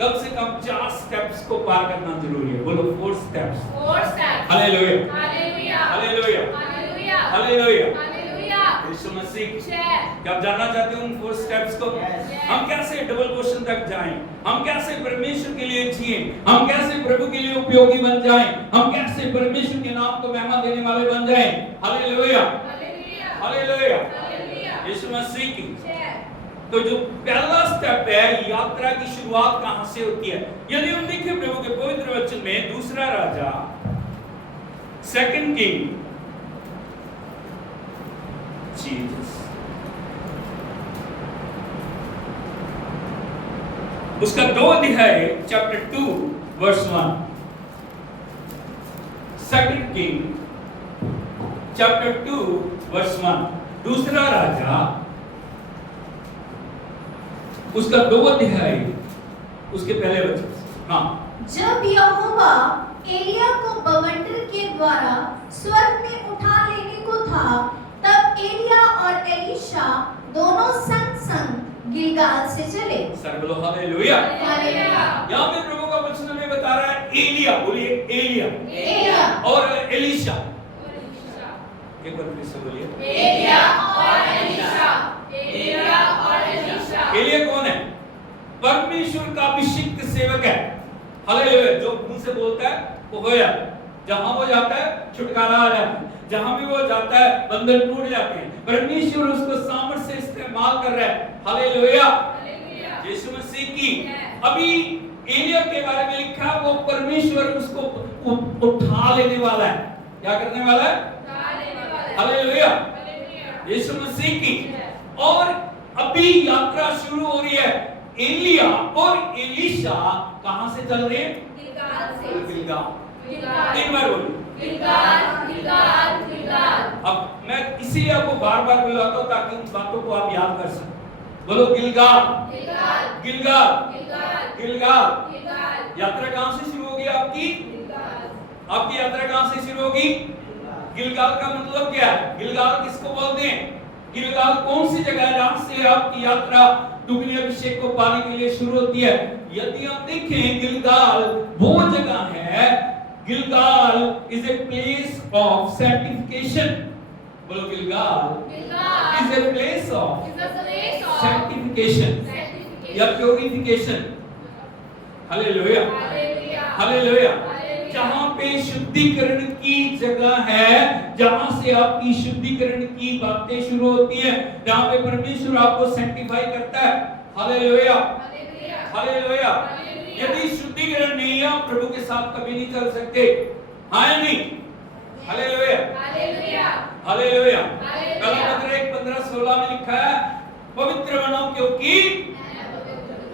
कम से कम 4 स्टेप्स को पार करना जरूरी है। बोलो 4 steps. 4 steps. Hallelujah, hallelujah, hallelujah, hallelujah, hallelujah. Hallelujah. यीशु मसीह, जय। क्या आप जानना चाहते हो उन 4 स्टेप्स को? हम कैसे डबल पोर्शन तक जाएं, हम कैसे परमेश्वर के लिए जिएं, हम कैसे प्रभु के लिए उपयोगी बन जाएं, हम कैसे परमेश्वर के नाम को महिमा देने वाले बन जाएं। Hallelujah, hallelujah, hallelujah, hallelujah. यीशु मसीह की। जय। तो जो पहला स्टेप है, यात्रा की शुरुआत कहां से होती है? यदि हम देखें प्रभु के पवित्र वचन में, दूसरा राजा 2 किंग, जीसस, उसका 2 अध्याय chapter 2 verse 1। 2 king chapter 2 verse 1, दूसरा राजा उसका 2 अध्याय उसके पहले वचन। हाँ, जब यहोवा एलिया को बवंडर के द्वारा स्वर्ग में उठा लेने को था, तब एलिया और एलीशा दोनों संग संग गिलगाल से चले। सर बोलो हालेलुया। हालेलुया। यहाँ पे प्रभु का वचन हमें बता रहा है एलिया, बोलिए एलिया, एलिया और एलीशा। और एलीशा। एक बार फिर से बोलिए। एलिया और एलीशा। एलिया और एलीशा। एलिया कौन है? परमेश्वर का अभिषिक्त सेवक है। हालेलुया। जो मुंह से बोलता है वो हो जाता है, जहां वो जाता है छुटकारा आ जाता है, जहां भी वो जाता है बंधन टूट जाते हैं। परमेश्वर उसको सामर्थ्य से इस्तेमाल कर रहा है। Hallelujah, hallelujah. यीशु मसीह की। अभी एलिया के बारे में लिखा, वो परमेश्वर उसको उठा लेने वाला है। क्या करने वाला है? Hallelujah, hallelujah. यीशु मसीह की। और अभी यात्रा शुरू हो रही है। एलिया और एलीशा कहां से चल रहे हैं? गिलगाल से। गिलगाल। गिलगाल। एक बार बोलिए। गिलगाल, गिलगाल, गिलगाल। अब मैं इसीलिए आपको बार बार बुलाता हूं ताकि उन बातों को आप याद कर सकें। बोलो गिलगाल, गिलगाल, गिलगाल, गिलगाल, गिलगाल। गिलगाल। यात्रा कहां से शुरू होगी आपकी? गिलगाल। आपकी यात्रा कहां से शुरू होगी? गिलगाल का मतलब क्या है? गिलगाल किसको बोलते हैं? गिलगाल कौन सी जगह है जहां से आपकी यात्रा दुगने अभिषेक को पाने के लिए शुरू होती है? यदि हम देखें, गिलगाल वो जगह है, Gilgal is a place of sanctification. बोलो Gilgal Gilgal is a place of is the place of sanctification sanctification. या purification. Hallelujah, hallelujah. Hallelujah. Hallelujah. जहां पे शुद्धिकरण की जगह है, जहां से आपकी शुद्धिकरण की बातें शुरू होती है, जहां पे परमेश्वर आपको सैंक्टिफाई करता है। Hallelujah, hallelujah. हालेलुया। हालेलुया। यदि शुद्धिकरण नहीं है, आप प्रभु के साथ कभी नहीं चल सकते। हाँ या नहीं? हालेलुया। हालेलुया। हालेलुया। हालेलुया। गलातियर 1:15-16 में लिखा है पवित्र बनो क्योंकि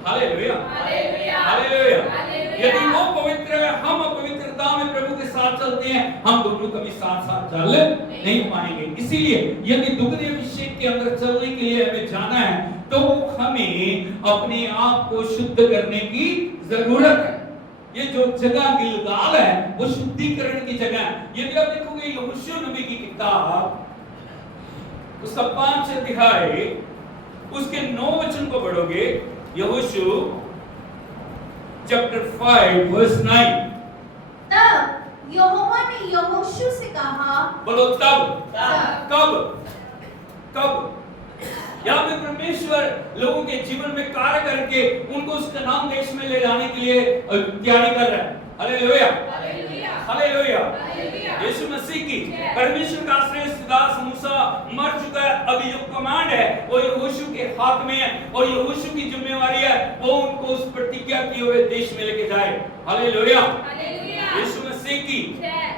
हालेलुया हालेलुया। हालेलुया। हालेलुया। यदि वो पवित्र है, हम अपवित्रता में प्रभु के साथ चलते हैं, हम दोनों कभी साथ साथ चल नहीं पाएंगे। इसीलिए यदि दुग्ध अभिषेक के अंदर चलने के लिए हमें जाना है तो हमें अपने आप को शुद्ध करने की जरूरत है। ये जो जगह गिलगाल है वो शुद्धिकरण की जगह है। यदि आप देखोगे यहोशू नबी की किताब उसका 5 अध्याय उसके 9 वचन को पढ़ोगे, यहोशू चैप्टर 5 वर्स 9। तब यहोवा ने यहोशू से कहा, बोलो तब। तब। कब? कब? यहाँ पे परमेश्वर लोगों के जीवन में कार्य करके उनको उस कनान देश में ले जाने के लिए तैयारी कर रहा है। Hallelujah hallelujah. हालेलुया। हालेलुया। यीशु मसीह की परमेश्वर का श्रेष्ठ मूसा मर चुका है, अभी जो कमांड है वो यहोशू के हाथ में है और यहोशू की जिम्मेवारी है वो उनको उस प्रतिज्ञा किए हुए देश में लेके जाए। Hallelujah hallelujah. यीशु मसीह की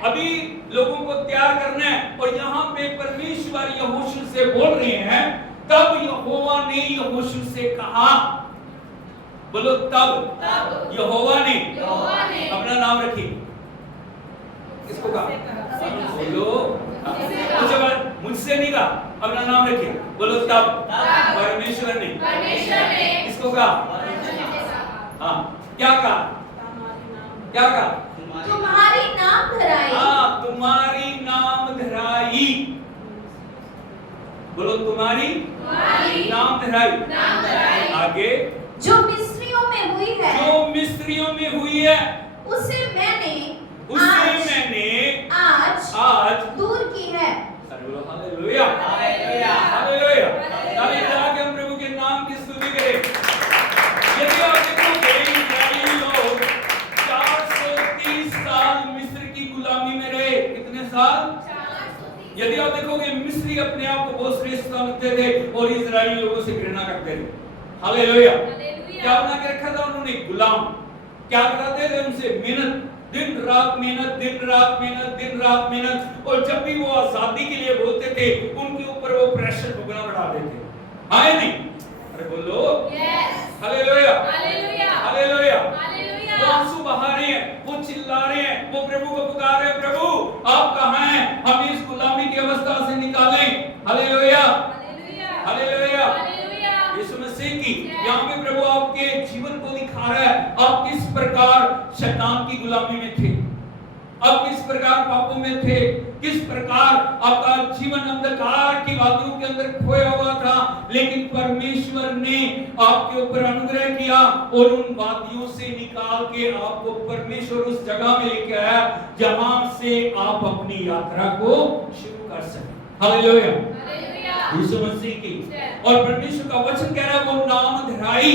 अभी लोगों को तैयार करना है और यहाँ पे परमेश्वर यहोशू से बोल रहे हैं। तब यहोवा ने यहोशू से कहा, बोलो तब यहोवा ने अपना नाम रखी। किसको कहा? बोलो मुझसे नहीं कहा, अपना नाम रखिए। बोलो तब परमेश्वर ने किसको कहा? हाँ क्या कहा? क्या कहा? तुम्हारी नाम धराई। हाँ तुम्हारी नाम धराई। बोलो तुम्हारी नाम धराई। आगे जो मिस्रियों में हुई है, जो मिस्रियों में हुई है उसे मैंने आज दूर की है। Hallelujah hallelujah. ताली बजा के हम प्रभु के नाम की स्तुति करें। यदि आप देखोगे इस्राएली लोग 430 साल मिस्र की गुलामी में रहे। कितने साल? यदि आप देखोगे मिस्री अपने आप को बहुत श्रेष्ठ समझते थे और इजरायली लोगों से घृणा करते थे। हालेलुया। क्या बना के रखा था उन्होंने? गुलाम। क्या कराते थे उनसे? मेहनत, दिन रात मेहनत, दिन रात मेहनत, दिन रात मेहनत। और जब भी वो आजादी के लिए बोलते थे उनके ऊपर वो प्रेशर दुगना बढ़ा देते। हाँ या नहीं? अरे बोलो हालेलुया हालेलुया। वो आंसू बहा रहे हैं, वो चिल्ला रहे हैं, वो प्रभु को पुकार रहे हैं, प्रभु आप कहाँ हैं? हम इस गुलामी की अवस्था से निकालें। Hallelujah hallelujah. यीशु मसीह की यहाँ पे प्रभु आपके जीवन को दिखा रहा है। आप किस प्रकार शैतान की गुलामी में थे, आप किस प्रकार पापों में थे, किस प्रकार आपका जीवन अंधकार की बातों के अंदर खोया हुआ था, लेकिन परमेश्वर ने आपके ऊपर अनुग्रह किया और उन बातियों से निकाल के आपको परमेश्वर उस जगह में लेके आया जहां से आप अपनी यात्रा को शुरू कर सके। हालेलुया यीशु मसीह की। और परमेश्वर का वचन कह रहा है वो नाम धराई।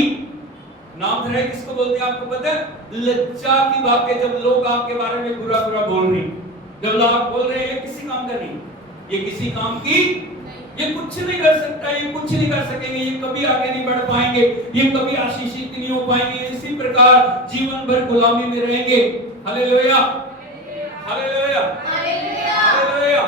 नाम धराई किसको बोलते हैं आपको पता है? लज्जा की बात है जब लोग आपके बारे में बुरा बुरा बोल रहे हैं, जब लोग बोल रहे हैं ये किसी काम का नहीं, ये किसी काम की, ये कुछ नहीं कर सकता, ये कुछ नहीं कर सकेंगे, ये कभी आगे नहीं बढ़ पाएंगे, ये कभी आशीषित नहीं हो पाएंगे, इसी प्रकार जीवन भर गुलामी में रहेंगे। Hallelujah hallelujah hallelujah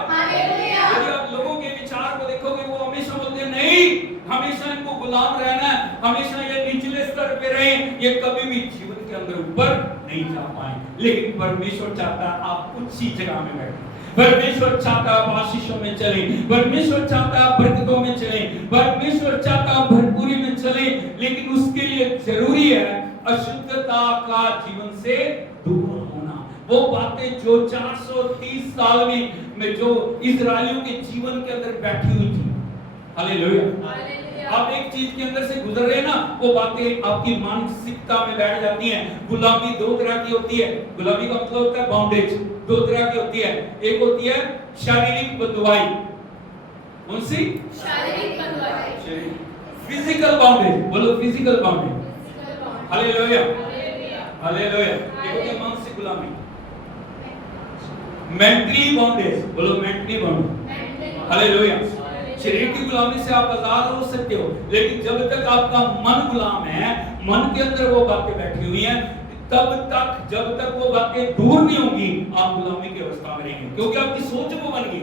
hallelujah. यदि आप लोगों के विचार को देखोगे वो हमेशा बोलते हैं नहीं हमेशा इनको गुलाम रहना है, हमेशा ये निचले स्तर पे रहे, ये कभी भी जीवन के अंदर ऊपर नहीं जा पाएंगे। लेकिन परमेश्वर चाहता है आप ऊंची जगह में बैठे, परमेश्वर चाहता है आप आशीषों में चले, परमेश्वर चाहता है आप बरकतों में चले, परमेश्वर चाहता है आप भरपूरी में चले। लेकिन उसके लिए जरूरी है अशुद्धता का जीवन से दूर होना। वो बातें जो 430 साल में जो इजरायलियों के जीवन के अंदर बैठी हुई थी। हालेलुया। आप एक चीज के अंदर से गुजर रहे ना, वो बातें आपकी मानसिकता में बैठ जाती हैं। गुलामी दो तरह की होती है। गुलामी का मतलब होता है बॉन्डेज। दो तरह की होती है, एक होती है शारीरिक बंधुआई, कौन सी? शारीरिक बंधुआई, फिजिकल बॉन्डेज। बोलो फिजिकल बॉन्डेज। Hallelujah hallelujah. एक होती है मानसिक गुलामी, मेंटली बॉन्डेज। बोलो मेंटली बॉन्डेज। हालेलुया। शरीर की गुलामी से आप आजाद हो सकते हो, लेकिन जब तक आपका मन गुलाम है, मन के अंदर वो बातें बैठी हुई हैं, तब तक जब तक वो बातें दूर नहीं होंगी आप गुलामी की अवस्था में रहेंगे, क्योंकि आपकी सोच वो बन गई।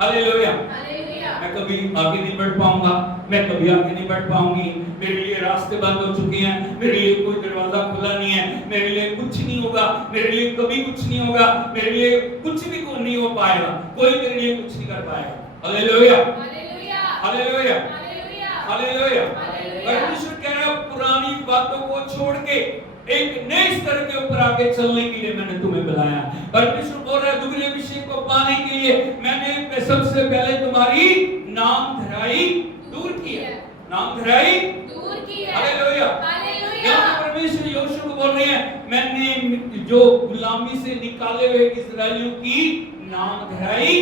हालेलुया। हालेलुया। मैं कभी आगे नहीं बढ़ पाऊंगा, मैं कभी आगे नहीं बढ़ पाऊंगी, मेरे लिए रास्ते बंद हो चुके हैं, मेरे लिए कोई दरवाजा खुला नहीं है, मेरे लिए कुछ नहीं होगा, मेरे लिए कभी कुछ नहीं होगा, मेरे लिए कुछ भी नहीं हो पाएगा, कोई मेरे लिए कुछ नहीं कर पाएगा। Hallelujah, hallelujah. Hallelujah, hallelujah. Hallelujah. Hallelujah. परमेश्वर कह रहा है पुरानी बातों को छोड़ के एक नए स्तर के ऊपर आगे चलने के लिए मैंने तुम्हें बुलाया। परमेश्वर बोल रहा है दुगने अभिषेक को पाने के लिए मैंने सबसे पहले तुम्हारी नाम धराई दूर की है, नाम धराई दूर की है। हालेलुया। हालेलुया। यहाँ पर परमेश्वर यहोशू को बोल रहे हैं मैंने जो गुलामी से निकाले हुए इस्राएलियों की नाम धराई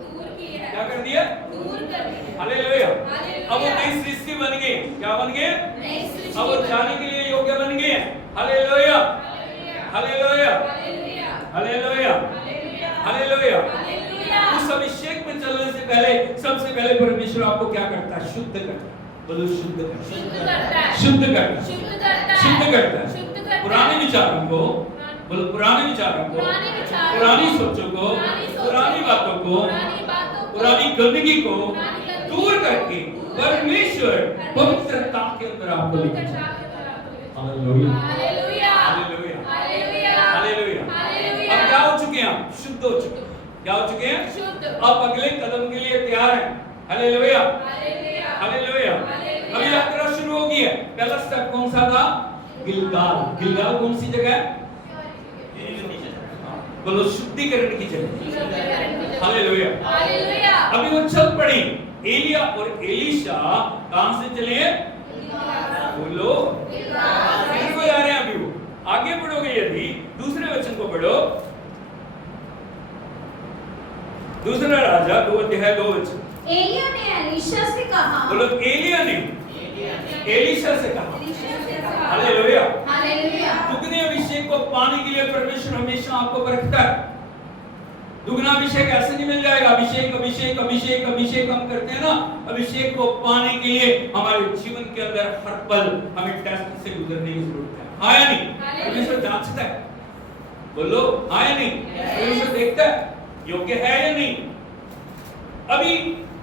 दूर की है। क्या कर दिया? दूर कर दिया। हालेलुया। हालेलुया। अब वो नई सृष्टि बन गए। क्या बन गए? नई सृष्टि अब वो बन जाने के लिए योग्य बन गए। Hallelujah, hallelujah. Hallelujah, hallelujah. Hallelujah, hallelujah. Hallelujah. Hallelujah. उस अभिषेक में चलने से पहले सबसे पहले परमेश्वर आपको क्या करता है? शुद्ध करता है। बोलो शुद्ध करता है। शुद्ध करता है। शुद्ध करता है। शुद्ध करता है। शुद्ध करता है। शुद्ध करता है। पुराने विचारों को, बोलो पुराने विचारों को, पुराने विचारों पुरानी को, सोचों को, पुरानी सोचों पुरानी को, बातों को, पुरानी बातों को, पुरानी गंदगी को पुरानी गंदगी दूर को करके दूर परमेश्वर करके पवित्रता के अंदर आपको लेकर जाए। Hallelujah, hallelujah. Hallelujah, hallelujah. Hallelujah. Hallelujah. अब क्या हो चुके हैं आप? शुद्ध हो चुके हैं। क्या हो चुके हैं? शुद्ध। अब अगले कदम के लिए तैयार हैं। Hallelujah, hallelujah. हालेलुया। हालेलुया। अभी यात्रा शुरू होगी है। पहला स्टेप कौन सा था? गिलगाल। गिलगाल कौन सी जगह है? बोलो शुद्धिकरण की जगह। हालेलुया। हालेलुया। अभी वो चल पड़े। एलिया और एलीशा कहां से चले? बोलो फिर को जा रहे हैं। अभी वो आगे बढ़ोगे यदि दूसरे वचन को पढ़ो, दूसरा राजा 2 अध्याय 2 वचन। एलिया ने एलीशा से कहा, बोलो एलिया ने एलीशा से कहा। हालेलुया। हालेलुया। दुगने अभिषेक को पाने के लिए परमेश्वर हमेशा आपको परखता है। दुगना अभिषेक ऐसे नहीं मिल जाएगा। अभिषेक अभिषेक अभिषेक अभिषेक हम करते हैं ना, अभिषेक को पाने के लिए हमारे जीवन के अंदर हर पल हमें टेस्ट से गुजरने की जरूरत है। हाँ या नहीं? परमेश्वर जांचता है। बोलो हाँ या नहीं? परमेश्वर देखता है योग्य है या नहीं। अभी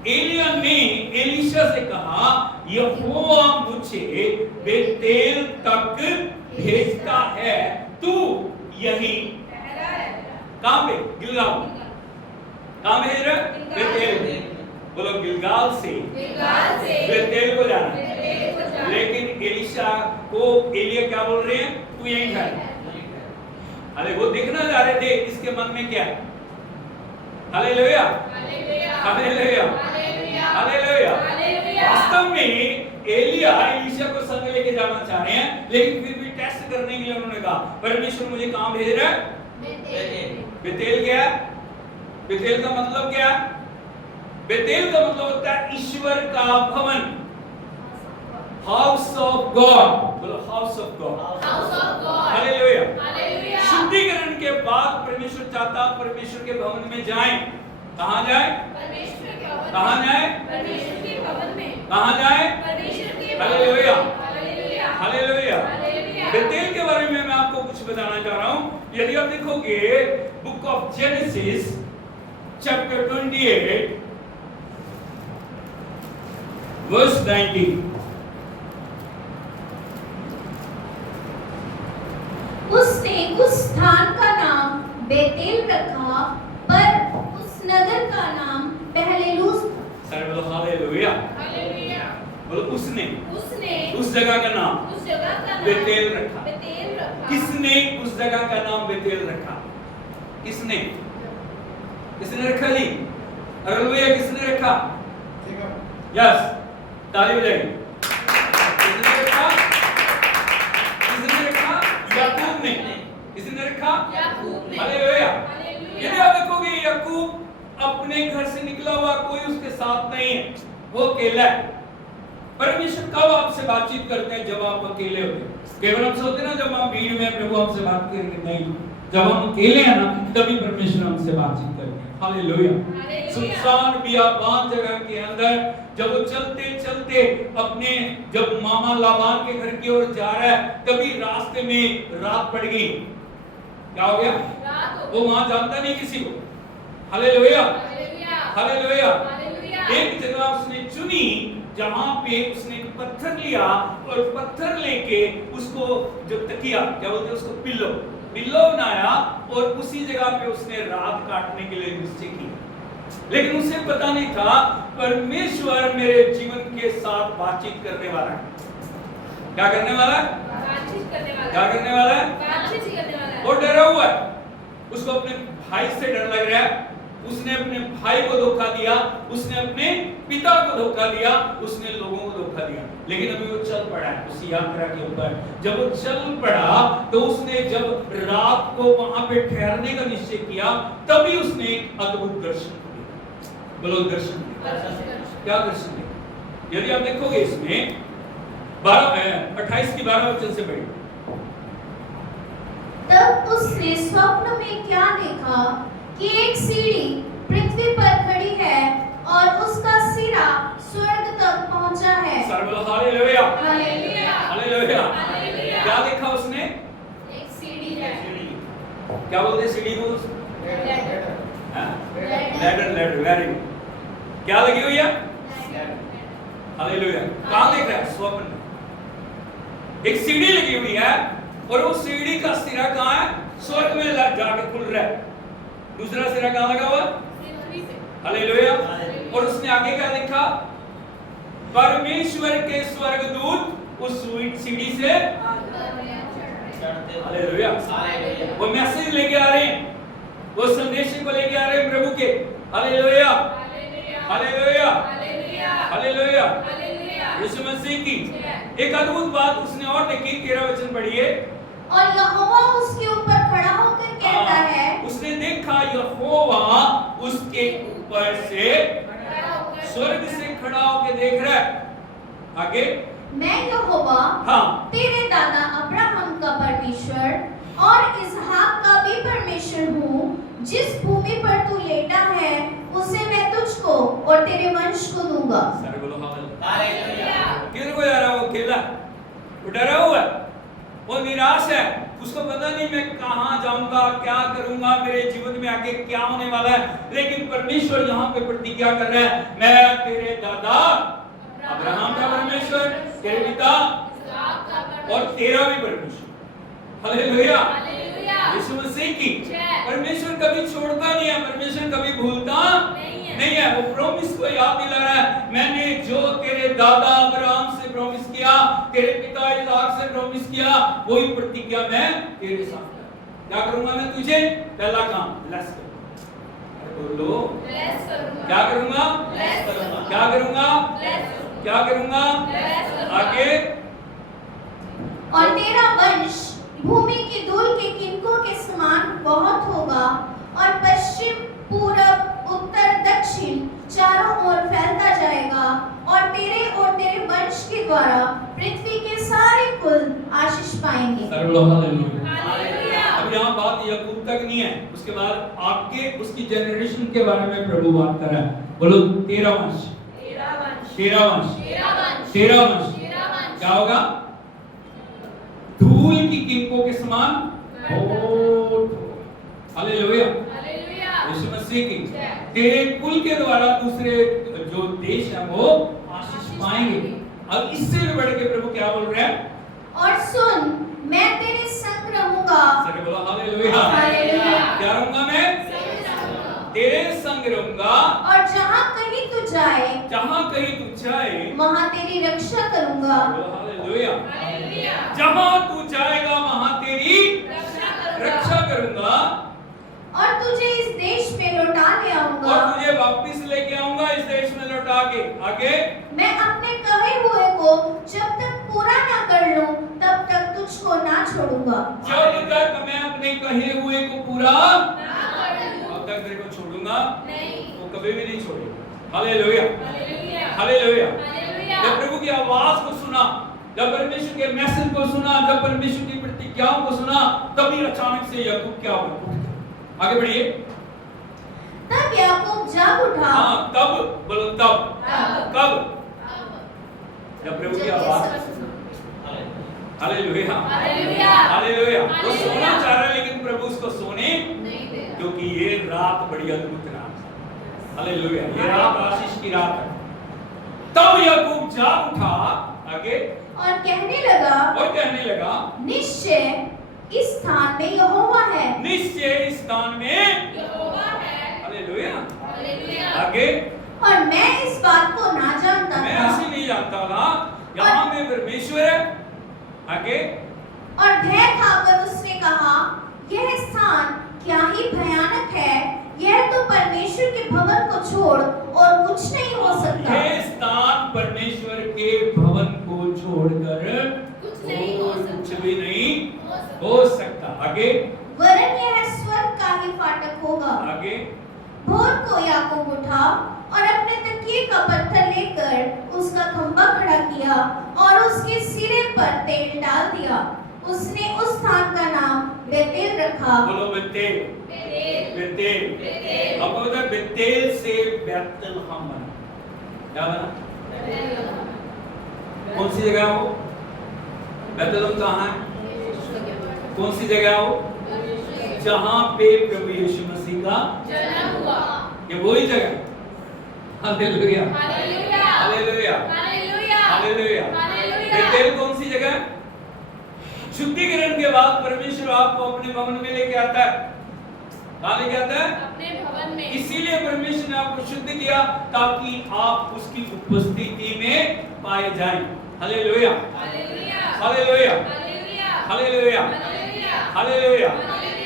एलिया ने एलीशा से कहा यहोवा मुझे बेतेल तक भेजता है, तू यही कहां पे? गिलगाल। कहां भेज रहा है? बेतेल। बोलो गिलगाल से बेतेल को जाना। लेकिन एलीशा को एलिया क्या बोल रहे हैं? तू यहीं ठहर। अरे वो देखना जा रहे थे इसके मन में क्या है। Hallelujah, hallelujah, hallelujah. वास्तव में एलिया एलीशा को संग लेके जाना चाह रहे हैं, लेकिन फिर भी टेस्ट करने के लिए उन्होंने कहा परमेश्वर मुझे कहां भेज रहा है? बेतेल। क्या है बेतेल का मतलब? क्या है बेतेल का मतलब? होता है ईश्वर का भवन, हाउस ऑफ गॉड। बोलो हाउस ऑफ गॉड। हालेलुया। शुद्धिकरण के बाद परमेश्वर चाहता परमेश्वर के भवन में जाएं। कहां जाए? कहां जाए? कहां जाए? Hallelujah, hallelujah. बेतेल के बारे में मैं आपको कुछ बताना चाह रहा हूं। यदि आप देखोगे book of Genesis chapter 28 verse 19। उसने उस स्थान का नाम बेतेल रखा, पर उस नगर का नाम पहले लूज था। सर बोलो हालेलुया। बोलो उसने उस जगह का नाम बेतेल रखा। किसने उस जगह का नाम बेतेल रखा? किसने? किसने रखा जी? हालेलुया। किसने रखा? यस, ताली बजाइए। किसने रखा? किसने रखा? याकूब ने। किसने रखा? हालेलुया। यदि आप देखोगे याकूब अपने घर से निकला हुआ, कोई उसके साथ नहीं है, वो अकेला है। परमेश्वर कब आपसे बातचीत करते हैं? जब आप अकेले होते हैं। केवल हम सोचते हैं ना जब हम भीड़ में प्रभु हमसे बात करेंगे, नहीं, जब हम अकेले हैं ना तभी परमेश्वर हमसे बातचीत करते हैं। हालेलुया। सुनसान बियाबान जगह के अंदर जब वो चलते चलते अपने जब मामा लाबान के घर की ओर जा रहा है, तभी रास्ते में रात पड़ गई। क्या हो गया? वो वहां जानता नहीं किसी को, हालेलुया, हालेलुया, हालेलुया। हालेलुया। एक जगह उसने चुनी जहां पे उसने एक पत्थर लिया और पत्थर लेके उसको जो तकिया क्या बोलते हैं उसको पिल्लो बनाया और उसी जगह पे उसने रात काटने के लिए निश्चय किया। लेकिन उसे पता नहीं था परमेश्वर मेरे जीवन के साथ बातचीत करने वाला है। क्या करने वाला है? बातचीत करने वाला है। क्या करने वाला है? बातचीत ही करने वाला है। वो डरा हुआ है, उसको अपने भाई से डर लग रहा है। उसने अपने भाई को धोखा दिया, उसने अपने पिता को धोखा दिया, उसने लोगों को धोखा दिया। लेकिन अभी वो चल पड़ा है उस यात्रा के ऊपर। जब वो चल पड़ा तो उसने जब रात को वहां पे ठहरने का निश्चय किया तभी उसने एक अद्भुत दर्शन दिया। बोलो दर्शन दिया। क्या दर्शन दिया? यदि आप देखोगे इसमें 28 की 12 वचन से पढ़िए। तब उसने स्वप्न में क्या देखा कि एक सीढ़ी पृथ्वी पर खड़ी है और उसका सिरा स्वर्ग तक पहुंचा है। सर्वलो हालेलुया, हालेलुया, हालेलुया। हालेलुया। क्या देखा उसने? एक सीढ़ी है। क्या बोलते हैं सीढ़ी को? Ladder, ladder, very good. क्या लगी हुई है? हालेलुया। कहां देख रहा है? स्वप्न में एक सीढ़ी लगी हुई है और वो सीढ़ी का सिरा कहां है? स्वर्ग में जाके खुल रहा है। दूसरा सिरा कहां लगा हुआ? पृथ्वी पे। हालेलुया। और उसने आगे क्या देखा? परमेश्वर के स्वर्गदूत उस सीढ़ी से हालेलुया वो मैसेज लेके आ रहे हैं, वो संदेश को लेके आ रहे हैं प्रभु के। Hallelujah, hallelujah, hallelujah. यीशु मसीह की एक अद्भुत बात उसने और देखी। 13 वचन पढ़िए। और यहोवा उसके ऊपर खड़ा होकर कहता है, उसने देखा यहोवा उसके ऊपर से स्वर्ग से खड़ा होकर देख रहा है। आगे मैं यहोवा हाँ तेरे दादा अब्राहम का परमेश्वर और इसहाक का भी परमेश्वर हूँ। जिस भूमि पर तू लेटा है उसे मैं तुझको और तेरे वंश को दूंगा। सारे बोलो हालेलुया। किधर को जा रहा है? वो अकेला, वो डरा हुआ है, वो निराश है, उसको पता नहीं मैं कहां जाऊंगा, क्या करूंगा, मेरे जीवन में आगे क्या होने वाला है। लेकिन परमेश्वर यहाँ पे प्रतिज्ञा कर रहा है, मैं तेरे दादा अब्राहम का परमेश्वर, तेरे पिता और तेरा भी परमेश्वर। हालेलुया, यीशु मसीह की। परमेश्वर कभी छोड़ता नहीं है, परमेश्वर कभी भूलता नहीं है। वो प्रॉमिस को याद दिला रहा है, मैंने जो तेरे दादा अब्राहम से प्रॉमिस किया, तेरे पिता इसहाक से प्रॉमिस किया, वही प्रतिज्ञा मैं तेरे साथ क्या करूंगा? मैं तुझे पहला काम ब्लेस करूंगा। बोलो क्या करूंगा? क्या करूंगा? क्या करूंगा? आगे और तेरा वंश भूमि की धूल के किनकों के समान बहुत होगा और पश्चिम पूरब उत्तर दक्षिण चारों ओर फैलता जाएगा और तेरे वंश के द्वारा पृथ्वी के सारे कुल आशीष पाएंगे। अब यहाँ बात याकूब तक नहीं है, उसके बाद आपके उसकी जनरेशन के बारे में प्रभु बात कर रहा है। बोलो तेरा वंश, तेरा वंश, तेरा वंश क्या होगा? धूल की किनकों के समान। हालेलुया, यीशु मसीह की। तेरे कुल के द्वारा दूसरे जो देश है वो आशीष पाएंगे। अब इससे भी बढ़ के प्रभु क्या बोल रहे हैं? और सुन, मैं तेरे संग रहूंगा। सभी बोलो हालेलुया। हालेलुया। क्या रहूंगा मैं? तेरे संग रहूंगा। और जहाँ कहीं तू जाए, जहाँ कहीं तू जाए, वहाँ तेरी रक्षा करूंगा। बोलो हालेलुया। जहाँ तू जाएगा वहाँ तेरी रक्षा करूंगा और तुझे इस देश में लौटा ले आऊंगा। और तुझे वापस लेके आऊंगा इस देश में लौटा के। आगे मैं अपने कहे हुए को जब तक पूरा ना कर लूं तब तक तुझको ना छोड़ूंगा। जब तक मैं अपने कहे हुए को पूरा तब तक तेरे को छोड़ूंगा वो कभी भी नहीं छोड़ेगा। Hallelujah, hallelujah. जब प्रभु की आवाज को सुना, जब परमेश्वर के मैसेज को सुना, जब परमेश्वर की प्रतिज्ञाओं को सुना, तभी अचानक से याकूब क्या हुआ? आगे बढ़िए। तब याकूब जाग उठा। हाँ तब, बोलो तब। कब? जब प्रभु की आवाज। Hallelujah, hallelujah. वो सोना चाह रहा है लेकिन प्रभु उसको सोने नहीं दे क्योंकि ये रात बड़ी अद्भुत रात है। हालेलुया, ये रात आशीष की रात है। तब याकूब जाग उठा, आगे और कहने लगा निश्चय इस स्थान में यहोवा है। निश्चय इस स्थान में यहोवा है। Hallelujah, hallelujah. आगे और मैं इस बात को ना जानता मैं था। ऐसे नहीं जानता था यहाँ में परमेश्वर है। आगे और भय खाकर उसने कहा यह स्थान क्या ही भयानक है, यह तो परमेश्वर के भवन को छोड़ और कुछ नहीं हो सकता। यह स्थान परमेश्वर के भवन को छोड़कर कुछ नहीं हो सकता। कुछ भी नहीं हो सकता। आगे वरन यह स्वर्ग का ही फाटक होगा। आगे भोर को याकूब उठा और अपने तकिए का पत्थर लेकर उसका खंभा खड़ा किया और उसके सिरे पर तेल डाल दिया। उसने उस स्थान का नाम बेतेल रखा। बोलो बेतेल, बेतेल। बेतेल। अब उधर बेतेल से बैतलहम बना। क्या बना? कौन सी जगह है वो? बैतलहम कहाँ है? कौन सी जगह है वो? जहाँ पे प्रभु यीशु मसीह का जन्म हुआ। ये वही जगह। Hallelujah, hallelujah. Hallelujah, hallelujah. Hallelujah. Hallelujah. Bethel कौन सी जगह? शुद्धिकरण के बाद परमेश्वर आपको अपने भवन में लेके आता है। कहाँ लेके आता है? अपने भवन में। इसीलिए परमेश्वर ने आपको शुद्ध किया ताकि आप उसकी उपस्थिति में पाए जाएं। Hallelujah, hallelujah. Hallelujah, hallelujah. Hallelujah, hallelujah. Hallelujah. Hallelujah.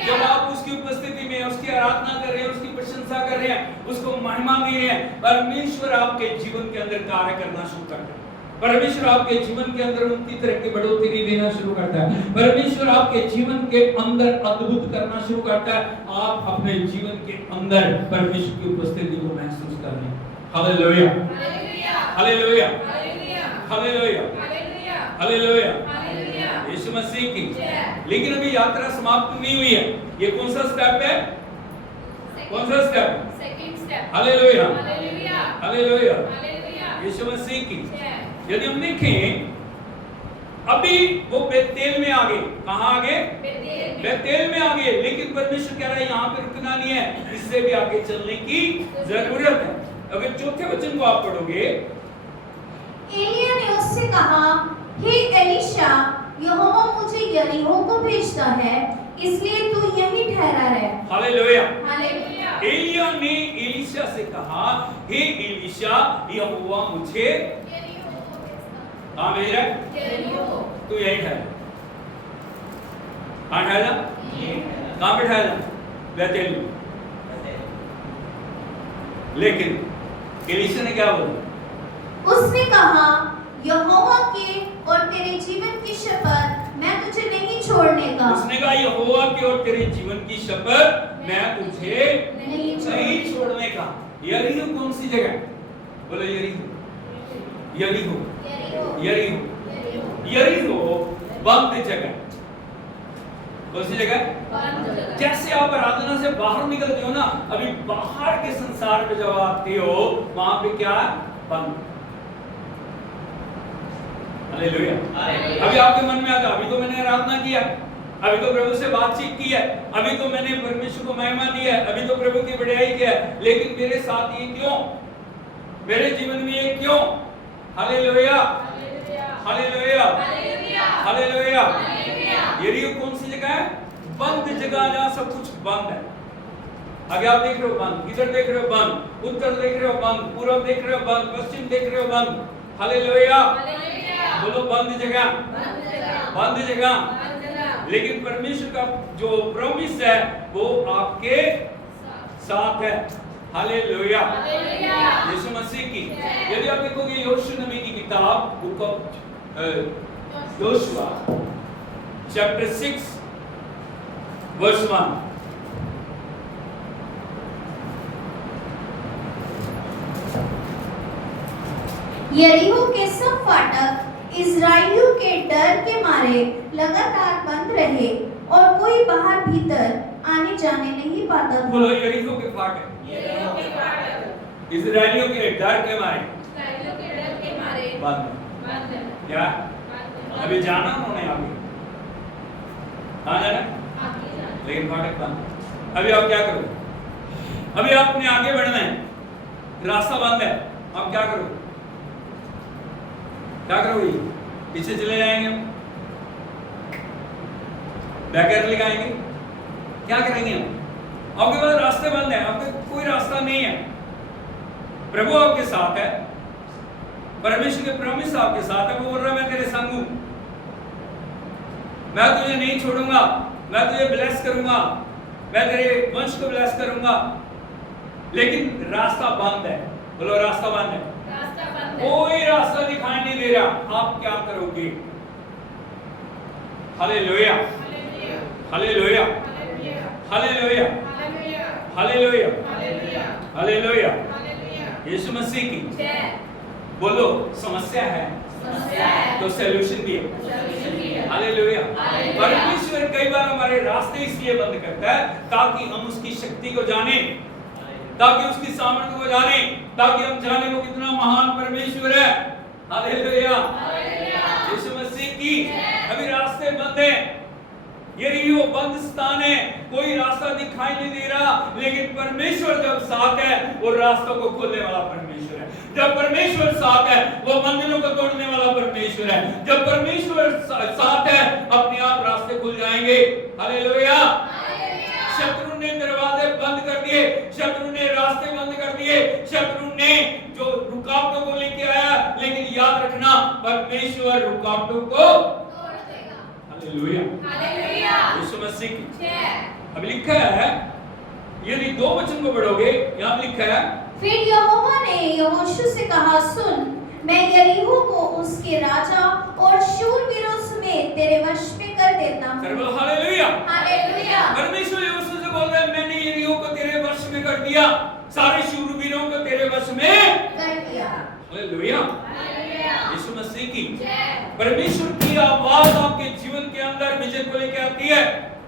जब आप उसकी उपस्थिति में उसकी आराधना कर रहे हैं, उसकी प्रशंसा कर रहे हैं, उसको महिमा दे रहे हैं, परमेश्वर आपके जीवन के अंदर कार्य करना शुरू करता है। परमेश्वर आपके जीवन के अंदर उनकी तरह की बढ़ोतरी देना शुरू करता है। परमेश्वर आपके जीवन के अंदर अद्भुत करना शुरू करता है। आप अपने जीवन के अंदर परमेश्वर की उपस्थिति को महसूस कर रहे हैं। Hallelujah, hallelujah. Hallelujah, hallelujah. Hallelujah, hallelujah. Hallelujah. Hallelujah. यीशु मसीह की। जय। लेकिन अभी यात्रा समाप्त नहीं हुई है। ये कौन सा स्टेप है? कौन सा step? Second step. Hallelujah, hallelujah. Hallelujah. Hallelujah. यीशु मसीह की। जय। यदि हम देखें अभी वो बेतेल में आ गए। कहाँ आ गए? बेतेल में। बेतेल में आ गए। लेकिन परमेश्वर कह रहा है यहाँ पे रुकना नहीं है, इससे भी आगे चलने की जरूरत है। अगर चौथे वचन को आप पढ़ोगे, एलिया ने उससे कहा हे एलीशा, यहोवा मुझे यरीहो को भेजता है, इसलिए तू यहीं ठहरा रह। हालेलुया। हालेलुया। एलिया ने एलीशा से कहा हे एलीशा, यहोवा मुझे कहाँ भेज रहा है? यरीहो। तू यहीं ठहर। कहाँ ठहरा? कहाँ पे ठहरा? बेतेल में। लेकिन एलीशा ने क्या बोला? उसने कहा यहोवा के और तेरे जीवन की शपथ मैं तुझे नहीं छोड़ने का। उसने कहा यहोवा के और तेरे जीवन की शपथ मैं तुझे नहीं छोड़ने का। यरीहो कौन सी जगह? बोलो यरीहो, यरीहो, यरीहो, यरीहो बंद जगह। कौन सी जगह? बंद जगह। जैसे आप आराधना से बाहर निकलते हो ना, अभी बाहर के संसार में जब आते हो वहां पे क्या है? बंद। हालेलुया। अभी आपके मन में आता अभी तो मैंने आराधना किया, अभी तो प्रभु से बातचीत की है, अभी तो मैंने परमेश्वर को महिमा दी है, अभी तो प्रभु की बढ़ाई की है, लेकिन मेरे साथ ये क्यों? मेरे जीवन में ये क्यों? Hallelujah, hallelujah, hallelujah. यरीहो कौन सी जगह है? बंद जगह, जहां सब कुछ बंद है। आगे आप देख रहे हो बंद, इधर देख रहे हो बंद, उत्तर देख रहे हो बंद, पूर्व देख रहे हो बंद, पश्चिम देख रहे हो बंद। हालेलुया। बोलो बंद जगह, बंद जगह। लेकिन परमेश्वर का जो प्रॉमिस है वो आपके साथ है। हालेलुया, यीशु मसीह की। यदि आप देखोगे यहोशू नबी की किताब, book of Joshua chapter 6 verse 1। यरीहो के सब फाटक इस्राएलियों के डर के मारे लगातार बंद रहे और कोई बाहर भीतर आने जाने नहीं पाता था। बोलो यरीहो के फाटक इस्राएलियों के डर के मारे बंद। क्या? अभी जाना उन्होंने आगे, कहाँ जाना? लेकिन फाटक बंद। अभी आप क्या करोगे? अभी आपने आगे बढ़ना है, रास्ता बंद है, आप क्या करोगे? क्या करोगे? पीछे चले जाएंगे, बैकर लगाएंगे, क्या करेंगे हम? आपके पास रास्ते बंद है, आपके कोई रास्ता नहीं है। प्रभु आपके साथ है, परमेश्वर के प्रॉमिस आपके साथ है। वो बोल रहा है मैं तेरे संग हूं, मैं तुझे नहीं छोड़ूंगा, मैं तुझे ब्लेस करूंगा, मैं तेरे वंश को ब्लेस करूंगा। लेकिन रास्ता बंद है। बोलो रास्ता बंद है, रास्ता बंद है। कोई रास्ता दिखाई नहीं दे रहा, आप क्या करोगे? Hallelujah, hallelujah, hallelujah, hallelujah, hallelujah. यीशु मसीह की जय। बोलो समस्या है समस्या है तो सॉल्यूशन भी है। सॉल्यूशन भी है। हालेलुया। हालेलुया। परमेश्वर कई बार हमारे रास्ते इसलिए बंद करता है ताकि हम उसकी शक्ति को जाने, ताकि उसकी सामर्थ्य को जाने, ताकि हम जाने वो कितना महान परमेश्वर है। हालेलुया, यीशु मसीह की। अभी रास्ते बंद हैं, यरीहो बंद स्थान है, कोई रास्ता दिखाई नहीं दे रहा, लेकिन परमेश्वर जब साथ है वो रास्ता को खोलने वाला परमेश्वर है। जब परमेश्वर साथ है वो मंदिरों को तोड़ने वाला परमेश्वर है। जब परमेश्वर साथ है अपने आप रास्ते खुल जाएंगे। हालेलुया। शत्रु ने दरवाजे बंद कर दिए, शत्रु ने रास्ते बंद कर दिए, शत्रु ने जो रुकावटों को लेके आया, लेकिन याद रखना परमेश्वर रुकावटों को तोड़ देगा। Hallelujah, hallelujah. यीशु मसीह की। जय। अब लिखा है, यदि 2 वचन को पढ़ोगे, यहाँ पे लिखा है फिर यहोवा ने यहोशू से कहा, सुन, मैं यरीहो को उसके राजा और शूरवीरों समेत तेरे वश में कर देता हूँ। सर्वल हालेलुया। हालेलुया। परमेश्वर यहोशू से बोल रहा है मैंने यरीहो को तेरे वश में कर दिया, सारे शूरवीरों को तेरे वश में कर दिया। Hallelujah, hallelujah. यीशु मसीह की। जय। परमेश्वर की आवाज आपके जीवन के अंदर विजय को लेकर आती है।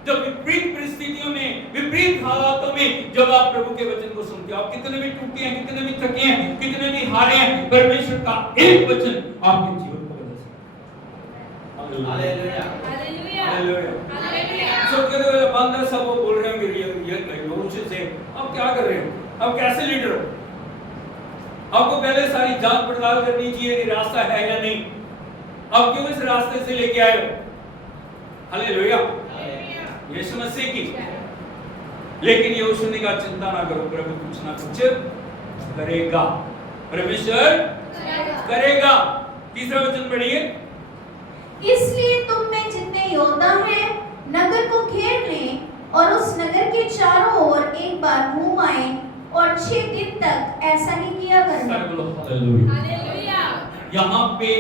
जब विपरीत परिस्थितियों में, विपरीत हालातों में जब आप प्रभु के वचन को सुनते हो, आप कितने भी टूटे हैं, कितने भी थके हैं, कितने भी हारे हैं, परमेश्वर का एक वचन आपके जीवन को बदल सकता है। Hallelujah, hallelujah. हालेलुया। हालेलुया। सब कहते हैं बंदा सब वो बोल रहे होंगे ये लोग से आप क्या कर रहे हो, आप कैसे लीडर हो? आपको पहले सारी जांच पड़ताल करनी चाहिए कि रास्ता है या नहीं, आप क्यों इस रास्ते से लेके आए हो? हालेलुया, यीशु मसीह की। लेकिन यहोशू ने कहा चिंता ना करो, प्रभु कुछ ना कुछ करेगा, परमेश्वर करेगा। तीसरा वचन पढ़िए। इसलिए तुम में जितने योद्धा हैं नगर को घेर लें और उस नगर के चारों ओर एक बार घूम आए और 6 दिन तक ऐसा ही किया करना। हालेलुया। यहाँ पे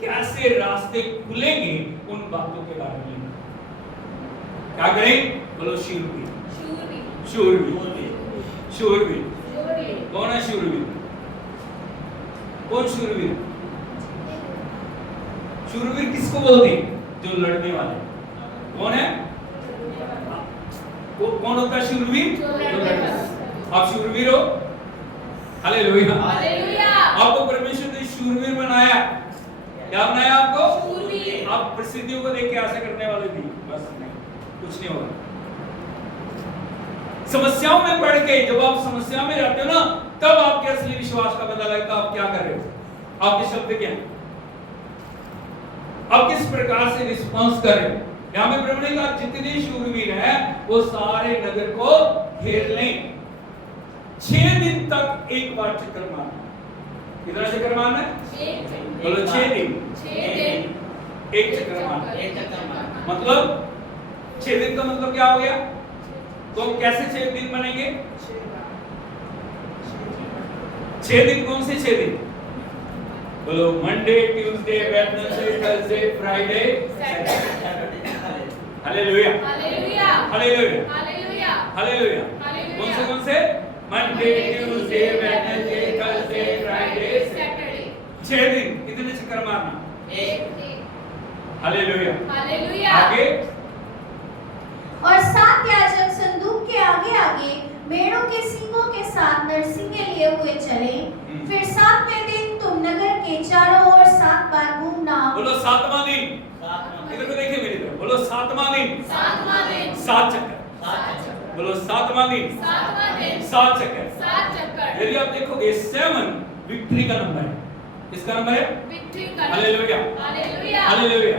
कैसे रास्ते खुलेंगे उन बातों के बारे में क्या करें? बोलो शूरवीर, शूरवीर, शूरवीर। कौन है शूरवीर? कौन शूरवीर? शूरवीर किसको बोलते हैं? जो लड़ने वाले। कौन है? कौन होता है शूरवीर? जो लड़ने वाला। आप शूरवीर हो। हालेलुया। हालेलुया। आपको परमेश्वर ने शूरवीर बनाया। क्या बनाया आपको? शूरवीर। आप परिस्थितियों को देख के ऐसा करने वाले नहीं, बस नहीं, कुछ नहीं होगा। समस्याओं में पड़ के जब आप समस्या में रहते हो ना, तब आपके असली विश्वास का पता लगता है आप क्या कर रहे हो, आपके शब्द क्या हैं, आप किस प्रकार से रिस्पॉन्स कर रहे हो। यहाँ पे प्रभु ने कहा जितने शूरवीर हैं वो सारे नगर को घेर लें, 6 दिन तक एक बार चक्कर मारना। कितना चक्कर मारना है? बोलो 6 दिन। 6 दिन एक चक्कर मारना। मतलब 6 दिन का मतलब क्या हो गया? तो कैसे 6 दिन बनेंगे? 6 दिन कौन से 6 दिन? बोलो Monday, Tuesday, Wednesday, Thursday, Friday, Saturday. Hallelujah, hallelujah. Hallelujah, hallelujah. Hallelujah. Hallelujah. कौन से? Monday, Tuesday, Wednesday, Thursday, Friday, Saturday. 6 दिन। कितने चक्कर मारना? 1। हालेलुया। हालेलुया। आगे और 7 याजक संदूक के आगे आगे मेढ़ों के सींगों के साथ नरसिंगे लिए हुए चले। फिर 7वें दिन तुम नगर के चारों ओर 7 बार घूमना। बोलो 7वां दिन। इधर को देखिए मेरी तरफ, बोलो 7वां दिन। 7वां दिन। 7 चक्कर। बोलो 7वां दिन, 7 चक्कर। यदि आप देखोगे 7 विक्ट्री का नंबर है। किसका नंबर है? Hallelujah, hallelujah, hallelujah,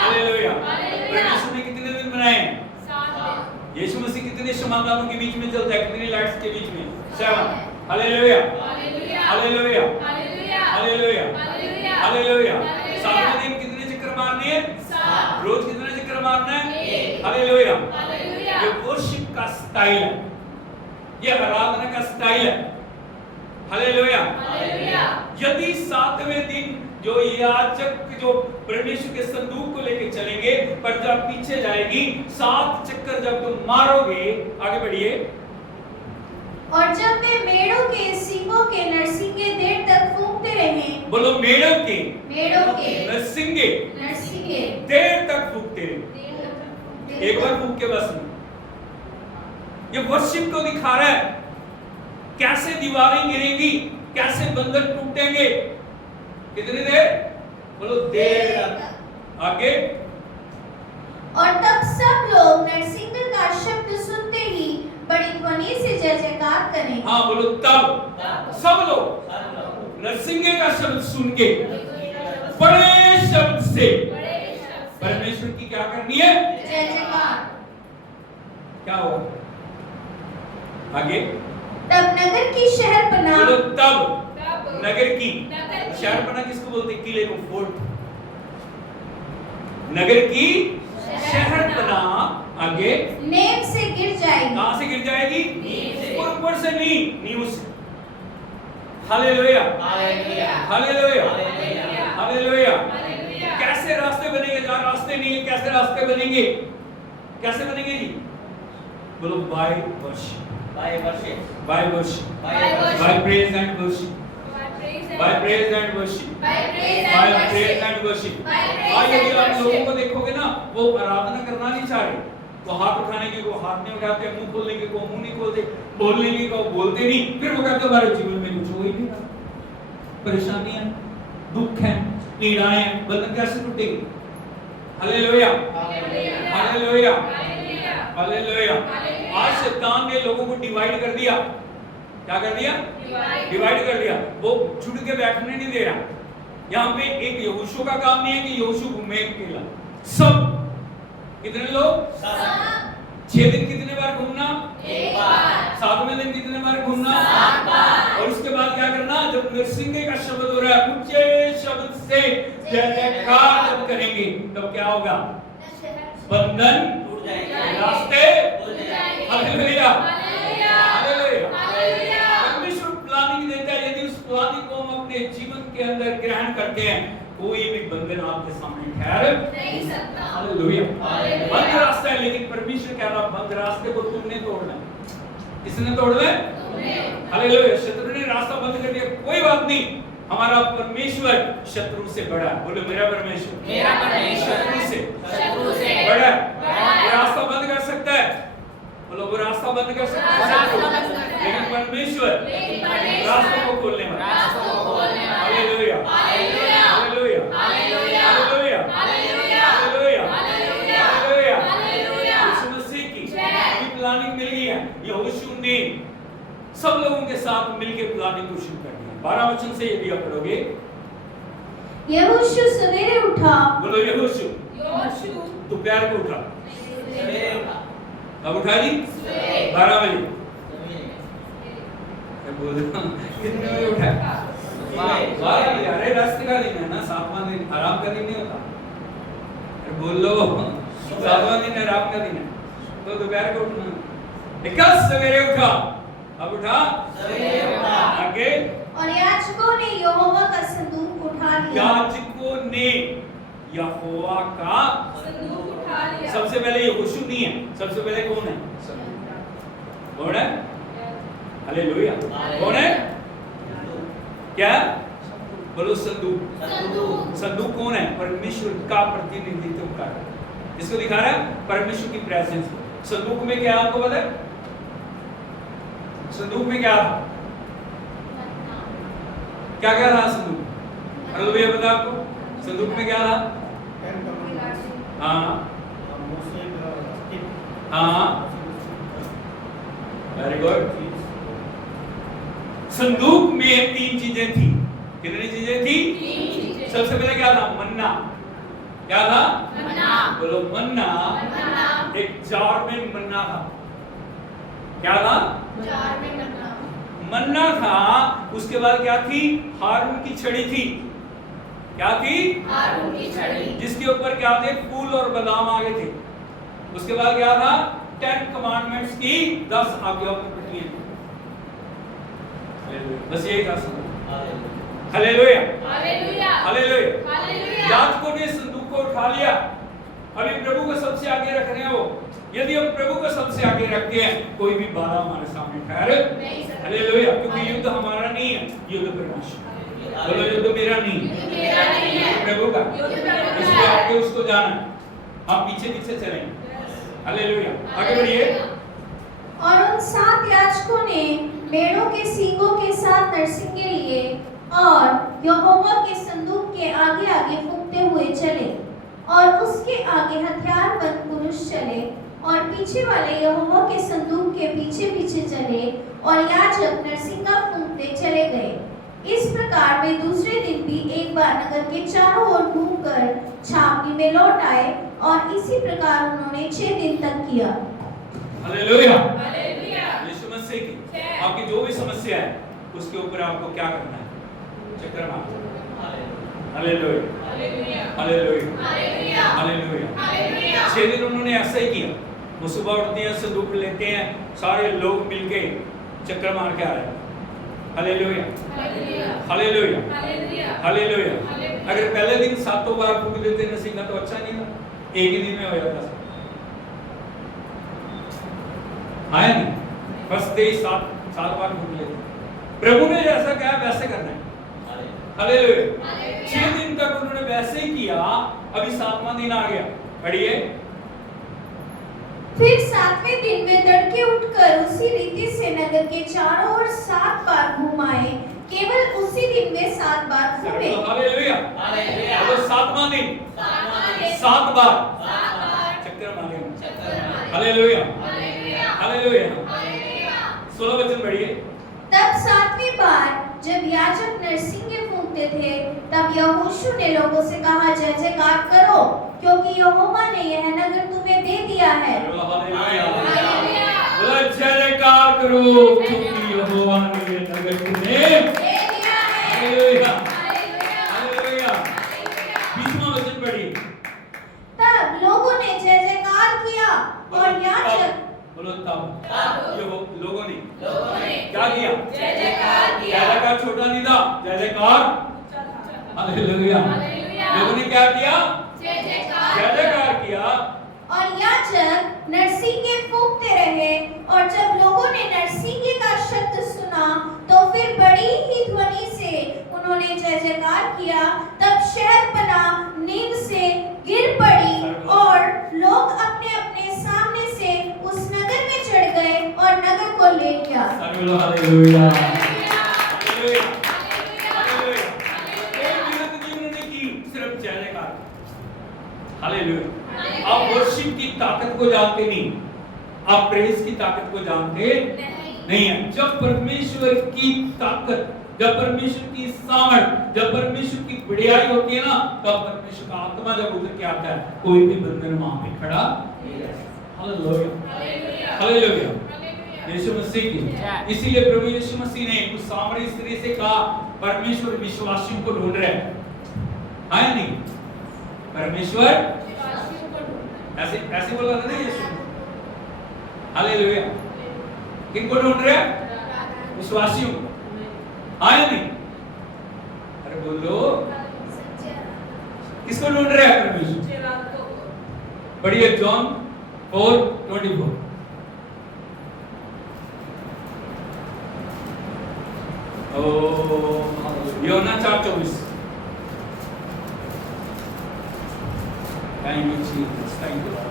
hallelujah. परमेश्वर ने कितने दिन बनाए हैं? 7 यीशु मसीह कितने शमादानों के बीच में चलता है? कितनी लाइट्स के बीच में? 7। Hallelujah, hallelujah, hallelujah, hallelujah. 7वें दिन कितने चक्कर मारने हैं? 7। रोज कितने चक्कर मारना है? हालेलुया। ये वर्शिप का स्टाइल है, ये आराधना का स्टाइल है। हालेलुया। यदि 7वें दिन जो याजक जो परमेश्वर के संदूक को लेकर चलेंगे, पर जब पीछे जाएगी 7 चक्कर जब तुम मारोगे, आगे बढ़िए। और जब वे मेढ़ों के सींगों के नरसिंगे देर तक फूंकते रहे। बोलो मेढ़ों के नरसिंगे देर तक फूंकते रहे। एक बार फूंक के बस नहीं। ये वर्शिप को दिखा रहा है, कैसे दीवारें गिरेंगी, कैसे बंधन टूटेंगे। कितनी देर? बोलो देर तक। आगे। और तब सब लोग नरसिंग का शब्द सुनते ही बड़ी ध्वनि से जय जयकार करें। हाँ बोलो तब सब लोग नरसिंगे का शब्द सुन के बड़े शब्द से परमेश्वर की क्या करनी है? जय जयकार। क्या होगा? आगे। तब नगर की शहरपनाह। बोलो तब नगर की शहरपनाह किसको बोलते हैं? किले को, फोर्ट। नगर की शहरपनाह आगे नेम से गिर जाएगी। कहां से गिर जाएगी? ऊपर से नहीं, नींव से। Hallelujah, hallelujah, hallelujah, hallelujah. कैसे रास्ते बनेंगे? जहां रास्ते नहीं है, कैसे रास्ते बनेंगे? कैसे बनेंगे जी? बोलो by worship, by worship, by worship, by praise and worship, by praise and worship, by praise and worship. आज यदि आप लोगों को देखोगे ना, वो आराधना करना नहीं चाह रहे, वो हाथ उठाने की, वो हाथ नहीं उठाते, मुंह खोलने की, वो मुंह नहीं खोलते, बोलने की, वो बोलते नहीं, फिर वो कहते हमारे जीवन में कुछ हो ही नहीं रहा, परेशानियां, दुख है, पीड़ाएं हैं, बंधन कैसे टूटेंगे? Hallelujah, hallelujah, hallelujah. आज शैतान ने लोगों को डिवाइड कर दिया। क्या कर दिया? डिवाइड कर दिया। वो जुड़ के बैठने नहीं दे रहा। यहाँ पे एक यहोशू का काम नहीं है कि यहोशू घूमे अकेला, सब। कितने लोग? 6 दिन कितने बार घूमना? एक बार। 7वें दिन कितने बार घूमना? 7 बार। और उसके बाद क्या करना? जब नरसिंगे का शब्द हो रहा है, ऊंचे शब्द से जय जयकार जब करेंगे, तब क्या होगा? बंधन टूट जाएगा, रास्ते खुल जाएंगे। Hallelujah, hallelujah, hallelujah. परमेश्वर प्लानिंग देता है, यदि उस प्लानिंग को हम अपने जीवन के अंदर ग्रहण करते हैं, कोई भी बंधन आपके सामने ठहर नहीं सकता। हालेलुया। बंद रास्ता है, लेकिन परमेश्वर कह रहा बंद रास्ते को तुमने तोड़ना है। किसने तोड़ना है? तुमने। हालेलुया। शत्रु ने रास्ता बंद कर दिया, कोई बात नहीं, हमारा परमेश्वर शत्रु से बड़ा है। बोलो मेरा परमेश्वर, मेरा परमेश्वर शत्रु से बड़ा है। वो रास्ता बंद कर सकता है, बोलो वो रास्ता बंद कर सकता है, लेकिन परमेश्वर रास्तों को खोलने वाला। Hallelujah, hallelujah, hallelujah, hallelujah, hallelujah, hallelujah. यीशु मसीह की प्लानिंग मिल गई है। यहोशू ने सब लोगों के साथ मिलकर प्लानिंग को शुरू कर दिया। 12 वचन से यदि आप पढ़ोगे, यहोशू सवेरे उठा। बोलो यहोशू दोपहर को उठा। कब उठा जी? 12 बजे। बोल कितने बजे उठा? 12 बजे। अरे रास्ते का दिन है ना, 7वां दिन आराम का दिन नहीं होता। बोल लो 7वां दिन आराम का दिन है, तो दोपहर को उठना। निकल सवेरे उठा। अब उठा सवेरे उठा। आगे। और याजकों ने यहोवा का संदूक उठा लिया। याजकों ने यहोवा का संदूक उठा लिया। सबसे पहले यहोशू नहीं है, सबसे पहले कौन है? कौन है? हालेलुया। कौन है? क्या? बोलो संदूक। संदूक कौन है? परमेश्वर का प्रतिनिधित्व कर रहा है। इसको दिखा रहा है परमेश्वर की प्रेजेंस। संदूक में क्या आपको पता है? संदूक में क्या क्या क्या था? संदूक, हालेलुया, पता आपको संदूक में क्या था? हाँ हाँ वेरी गुड। संदूक में 3 चीजें थी। कितनी चीजें थी? 3 चीजें। सबसे पहले क्या था? मन्ना। क्या था? मन्ना। बोलो मन्ना। मन्ना। एक जार में मन्ना था। क्या था? जार में मन्ना। मन्ना था। उसके बाद क्या थी? हारून की छड़ी थी। क्या थी? हारून की छड़ी। जिसके ऊपर क्या थे? फूल और बादाम आगे थे। उसके बाद क्या था? 10 कमांडमेंट्स की 10 आज्ञाओं की पट्टियां। बस यही था संदूक। Hallelujah hallelujah. हालेलुया। हालेलुया। याजकों ने संदूक को उठा लिया। अभी प्रभु को सबसे आगे रख रहे हैं वो। यदि हम प्रभु को सबसे आगे रखते हैं, कोई भी बाधा हमारे सामने ठहर नहीं सकता। हालेलुया। क्योंकि युद्ध हमारा नहीं है, युद्ध परमेश्वर। बोलो युद्ध मेरा नहीं है, युद्ध मेरा नहीं है, प्रभु का। युद्ध प्रभु का इसलिए है। आगे उसको जाना है। हम पीछे पीछे चलेंगे। हालेलुया। आगे बढ़िए। और उन 7 याजकों ने मेढ़ों के सींगों के साथ नरसिंगे लिए और यहोवा के संदूक के आगे आगे फूंकते हुए चले, और उसके आगे हथियारबंद पुरुष चले, और पीछे वाले यहोवा के संदूक के पीछे पीछे चले, और याजक नरसिंगा फूंकते चले गए। इस प्रकार वे दूसरे दिन भी एक बार नगर के चारों ओर घूमकर छावनी में लौट आए, और इसी प्रकार उन्होंने 6 दिन तक किया। हालेलुया। हालेलुया। यीशु मसीह की आपकी जो भी समस्या है, उसके ऊपर आपको क्या करना है? चक्कर मारना। Hallelujah hallelujah. Hallelujah hallelujah. Hallelujah. Hallelujah. 6 दिन उन्होंने ऐसा ही किया। वो सुबह उठते हैं, संदूक लेते हैं, सारे लोग मिलके चक्कर मार के आ रहे हैं। Hallelujah hallelujah. Hallelujah hallelujah. Hallelujah. Hallelujah. अगर पहले दिन 7 बार फूंक देते नरसिंगा तो अच्छा नहीं था? एक ही दिन में हो जाता था। आया नहीं? फर्स्ट डे 7 बार फूंक लेते। प्रभु ने जैसा कहा वैसे करना है। हालेलुया। 6 दिन तक उन्होंने वैसे ही किया। अभी 7वां दिन आ गया। पढ़िए। फिर 7वें दिन वे तड़के उठकर उसी रीति से नगर के चारों ओर 7 बार घुमाए। केवल उसी दिन में 7 बार घूमे। Hallelujah hallelujah. तो 7वां दिन 7 बार चक्कर मारे। Hallelujah hallelujah. 16 वचन पढ़िए। तब 7वीं बार जब याजक नरसिंगे फूंकते थे, तब यहोशू ने लोगों से कहा, जय जयकार करो, क्योंकि यहोवा ने यह नगर तुम्हें दे दिया है। हालेलुया। बोलो जय जयकार करो, क्योंकि यहोवा ने यह नगर तुम्हें दे दिया है। Hallelujah hallelujah. हालेलुया। 20वां वचन पढ़िए। तब लोगों ने जय जयकार किया, और याजक बोलो तब ये लोगों ने लोगों ने क्या किया? जय जयकार जय किया। जयकार छोटा नहीं था, जय जयकार। हालेलुया। हालेलुया। लोगों ने क्या किया? जय जयकार। जय जयकार किया। और याजक नरसिंगे फूंकते रहे, और जब लोगों ने नरसिंगे का शब्द सुना, तो फिर बड़ी ही ध्वनि से उन्होंने जय जयकार किया। तब शहरपनाह नींद से गिर पड़ी, और लोग अपने अपने सामने से उस नगर में चढ़ गए और नगर को ले लिया। Hallelujah hallelujah. Hallelujah hallelujah. कोई मेहनत नहीं उन्होंने की, सिर्फ जय जयकार। हालेलुया। आप वर्शिप की ताकत को जानते नहीं, आप प्रेज की ताकत को जानते नहीं है। जब परमेश्वर की ताकत, जब परमेश्वर की सामर्थ, जब परमेश्वर की बढ़ियाई होती है ना, तब परमेश्वर का आत्मा जब उतर के आता है, कोई भी बंधन वहां पे खड़ा नहीं रहता। Hallelujah hallelujah. यीशु मसीह की, इसीलिए प्रभु यीशु मसीह ने उस सामरी स्त्री से कहा, परमेश्वर विश्वासियों को ढूंढ रहे हैं। है नहीं? परमेश्वर ऐसे ऐसे बोला था ना यीशु। हालेलुया। किनको ढूंढ रहे हैं? विश्वासियों को। आया नहीं? अरे बोलो, किसको ढूंढ रहे हैं परमेश्वर? पढ़िए जॉन 4:24। यूहन्ना 4:24। Thank you, Jesus. Thank you, Lord.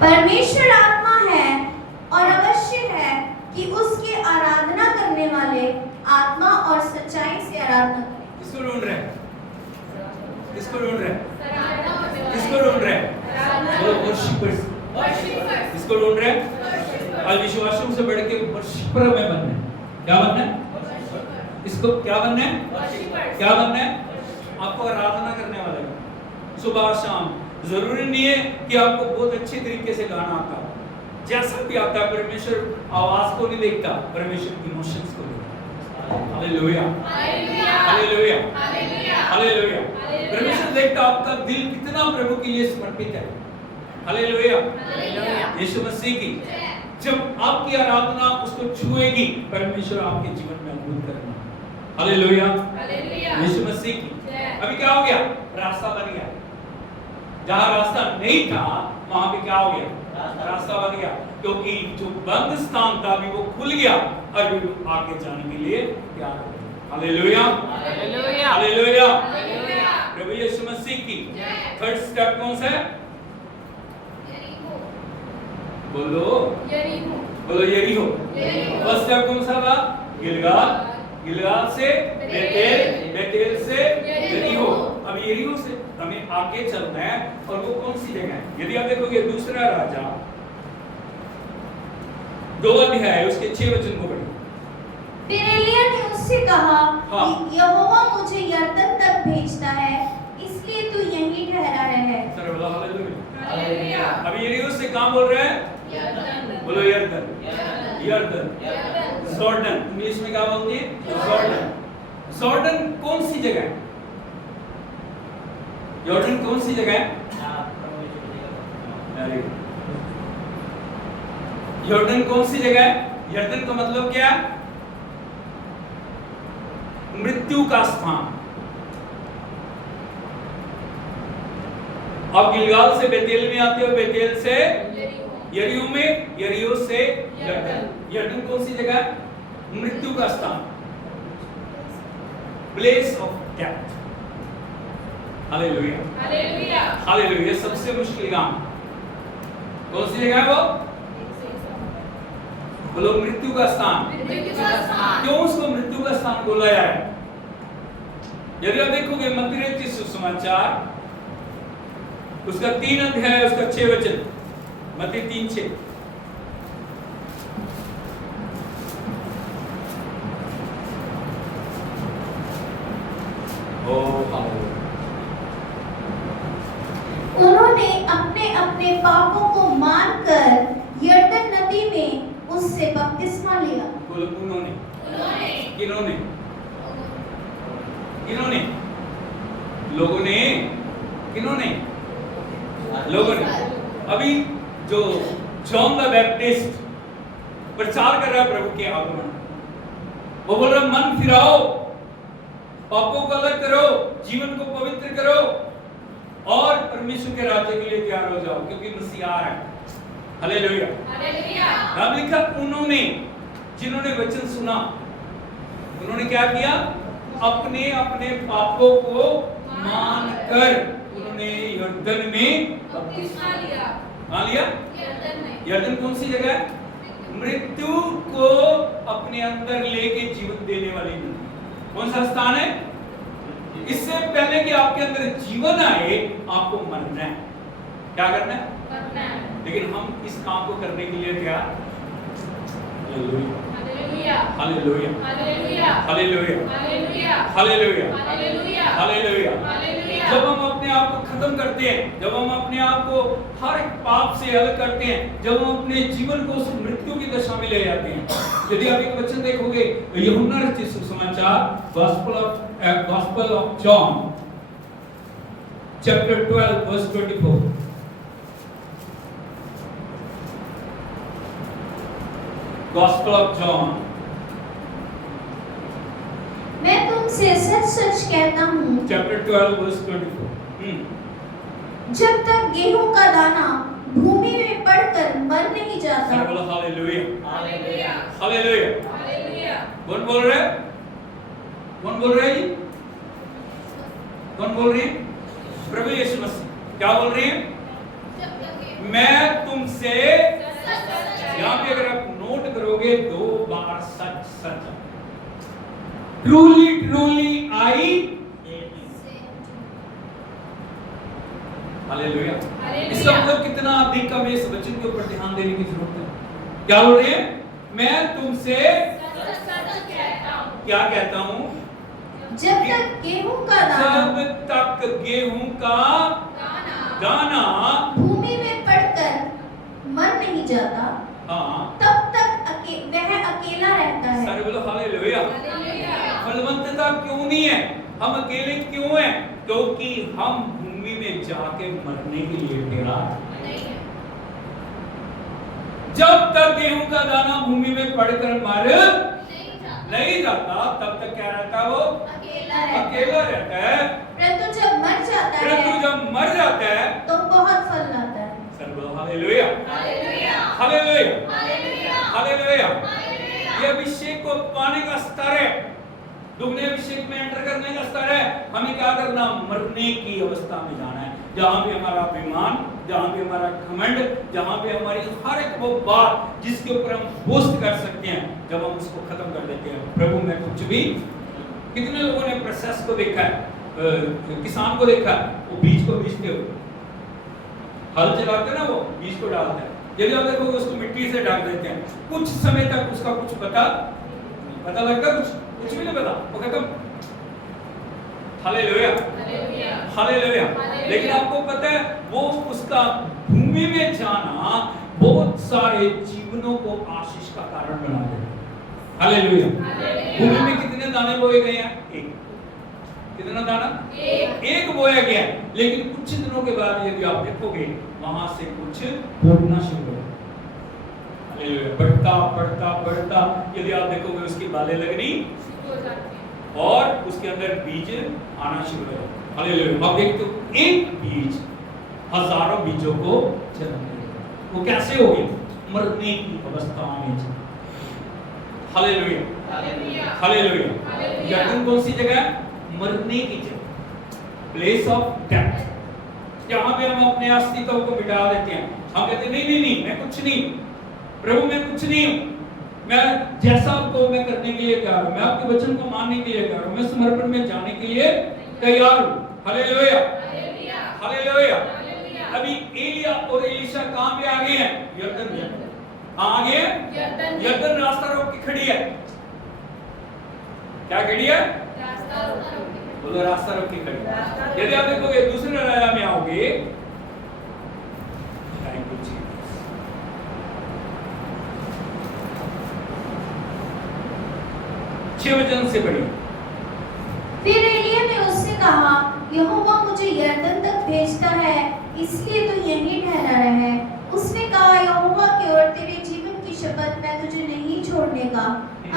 परमेश्वर आत्मा है, और अवश्य है कि उसकी आराधना करने वाले आत्मा और सच्चाई से आराधना करें। किसको ढूंढ रहे हैं? किसको ढूंढ रहे हैं? किसको ढूंढ रहे हैं? बोलो वर्शिपर्स। किसको ढूंढ रहे हैं? आज विश्वासियों से बढ़ के वर्शिपर में बनना है। क्या बनना है? इसको क्या बनना है? क्या बनना है? आपको आराधना करने वाले हैं सुबह शाम। जरूरी नहीं है कि आपको बहुत अच्छे तरीके से गाना आता हो, जैसा भी आता है। परमेश्वर आवाज को नहीं देखता, परमेश्वर इमोशंस को देखता। Hallelujah, hallelujah, hallelujah. परमेश्वर देखता आपका दिल कितना प्रभु के लिए समर्पित है। हालेलुया, यीशु मसीह की जब आपकी आराधना उसको छुएगी, परमेश्वर आपके जीवन में अद्भुत करेगा। हालेलुया, यीशु मसीह की। अभी क्या हो गया? रास्ता बन गया। जहां रास्ता नहीं था वहां पे क्या हो गया? रास्ता बन गया, क्योंकि जो बंद स्थान था अभी वो खुल गया और भी आगे जाने के लिए तैयार हो गए। Hallelujah, hallelujah, hallelujah. प्रभु यीशु मसीह की। थर्ड स्टेप कौन सा है? बोलो, बोलो यरीहो। फर्स्ट स्टेप कौन सा था? गिलगाल, गिलगाल से बेतेल, बेतेल से यरीहो। अब यरीहो से हमें आगे चलना है, और वो कौन सी जगह है? यदि आप देखोगे दूसरा राजा 2 अध्याय उसके 6 वचन को पढ़िए। फिर एलिय्याह ने उससे कहा हाँ। कि यहोवा मुझे यरदन तक भेजता है, इसलिए तू यहीं ठहरा रहे। सर बोलो हालेलुया। अब यरीहो से कहां बोल रहे हैं? बोलो यरदन, यरदन, जॉर्डन। इंग्लिश में क्या बोलते हैं? जॉर्डन। जॉर्डन कौन सी जगह है? जॉर्डन कौन सी जगह है? यॉर्डन कौन सी जगह है? यर्दन का मतलब क्या है? मृत्यु का स्थान। आप गिलगाल से बेतेल में आते हो, बेतेल से यरीहो में, यरीहो से यर्दन। यर्दन कौन सी जगह है? मृत्यु का स्थान, place of death. Hallelujah, hallelujah, hallelujah. सबसे मुश्किल काम कौन सी जगह है? वो बोलो मृत्यु का स्थान। क्यों उसको मृत्यु का स्थान बोला जाए? यदि आप देखोगे मत्ती रचित सुसमाचार उसका 3 अध्याय उसका 6 वचन, मत्ती 3:6। उन्होंने अपने अपने पापों को मानकर यरदन नदी में उससे बपतिस्मा लिया। बोलो उन्होंने, किन्होंने, किन्होंने, लोगों ने, किन्होंने, लोगों ने। अभी जो जॉन द बैप्टिस्ट प्रचार कर रहा है प्रभु के आगमन, वो बोल रहा है मन फिराओ, पापों को अलग करो, जीवन को पवित्र करो और परमेश्वर के राज्य के लिए तैयार हो जाओ, क्योंकि मसीह आ रहा है। Hallelujah, hallelujah. अब लिखा उन्होंने, जिन्होंने वचन सुना, उन्होंने क्या किया? अपने अपने पापों को मानकर उन्होंने यरदन में बपतिस्मा लिया। कहाँ लिया? यरदन में। यरदन कौन सी जगह है? मृत्यु को अपने अंदर लेके जीवन देने वाली नदी। कौन सा स्थान है? इससे पहले कि आपके अंदर जीवन आए, आपको मरना है। क्या करना है? करना है। लेकिन हम इस काम को करने के लिए क्या? Hallelujah, hallelujah, hallelujah, hallelujah, hallelujah, hallelujah, hallelujah, hallelujah. Hallelujah. जब हम अपने आप को खत्म करते हैं, जब हम अपने आप को हर एक पाप से अलग करते हैं, जब हम अपने जीवन को उस मृत्यु की दशा में ले जाते हैं। यदि आप एक वचन देखोगे यूहन्ना रचित सुसमाचार gospel of John chapter 12 verse 24। Gospel of John. मैं तुमसे सच सच कहता हूँ, चैप्टर 12 वर्स 24। जब तक गेहूं का दाना भूमि में पड़कर मर नहीं जाता, सर बोलो हालेलुया, हालेलुया, हालेलुया। हालेलुया। कौन बोल रहा है? कौन बोल रहा है? कौन बोल रही है? प्रभु यीशु मसीह। क्या बोल रही है? मैं तुमसे, यहाँ पे अगर आप नोट करोगे 2 बार सच सच, truly truly I hallelujah. Hallelujah. इसका मतलब कितना अधिक हमें इस वचन के ऊपर ध्यान देने की जरूरत है। क्या बोल रहे हैं? मैं तुमसे सच कहता हूँ। क्या कहता हूँ? जब तक गेहूं का दाना जब तक गेहूं का दाना भूमि में पड़कर मर नहीं जाता, हाँ तब तक वह अकेला रहता है। सारे बोलो हालेलुया। हालेलुया। फलवंतता क्यों नहीं है? हम अकेले क्यों हैं? क्योंकि हम भूमि में जाके मरने के लिए तैयार नहीं है। जब तक गेहूं का दाना भूमि में पड़कर मर नहीं जाता। नहीं जाता, तब तक क्या रहता है? वो अकेला रहता है। परंतु जब मर जाता परंतु है जब मर जाता है, तो बहुत फल लाता है। सर बोलो hallelujah. Hallelujah. Hallelujah. Hallelujah. Hallelujah. Hallelujah. ये अभिषेक को पाने का स्तर है, दुगने अभिषेक में एंटर करने का स्तर है। हमें क्या करना? मरने की अवस्था में जाना है, जहां पे हमारा अभिमान, जहां पे हमारा घमंड, जहां पे हमारी हर एक वो बात जिसके ऊपर हम बोस्ट कर सकते हैं, जब हम उसको खत्म कर देते हैं, प्रभु मैं कुछ भी। कितने लोगों ने प्रोसेस को देखा है? किसान को देखा है, वो बीज को बीजते हुए हल चलाते ना, वो बीज को डालते हैं, यदि आप देखो उसको मिट्टी से ढक देते हैं, कुछ समय तक उसका कुछ पता लगता, कुछ भी नहीं पता, वो खत्म। हालेलुया। हालेलुया। हालेलुया। हालेलुया। लेकिन आपको पता है वो उसका भूमि में जाना बहुत सारे जीवनों को आशीष का कारण बना देगा। हालेलुया। हालेलुया। भूमि में कितने दाने बोए गए हैं? एक। कितना दाना? एक बोया गया है। लेकिन कुछ दिनों के बाद यदि आप देखोगे, वहां से कुछ फूटना शुरू हो जाएगा। हालेलुया। बढ़ता बढ़ता बढ़ता यदि आप देखोगे, उसकी बालें लगनी शुरू हो जाती है। और उसके अंदर बीज आना शुरू हो जाएगा। हालेलुया। अब देखते हो, एक बीज हजारों बीजों को जन्म देगा। वो कैसे हो गया? मरने की अवस्था में। हालेलुया। हालेलुया। हालेलुया। हालेलुया। यर्दन कौन सी जगह है? मरने की जगह, प्लेस ऑफ डेथ, जहां पे हम अपने अस्तित्व को मिटा देते हैं। हम कहते हैं नहीं नहीं नहीं, मैं कुछ नहीं, प्रभु मैं कुछ नहीं हूं, मैं जैसा आपको मैं करने के लिए तैयार हूं, मैं आपके वचन को मानने के लिए तैयार हूं, मैं समर्पण में जाने के लिए तैयार हूं। हालेलुया। हालेलुया। हालेलुया। हालेलुया। अभी एलिया और एलीशा कहां पे आ गए हैं? यर्दन में। आ गए हैं? यर्दन रास्ता रोक के खड़ी है। क्या खड़ी है? रास्ता रोक के। बोलो रास्ता रोक के खड़ी है। रास्ता रोक यदि आप देखोगे दूसरे राजा में आओगे, थैंक यू जी, 6 वचन से पढ़िए। फिर एलिय्याह ने उससे कहा, यहोवा मुझे यरदन तक भेजता है, इसलिए तू यहीं ठहरा रहे। उसने कहा, यहोवा की ओर तेरे जीवन की शपथ, मैं तुझे नहीं छोड़ने का।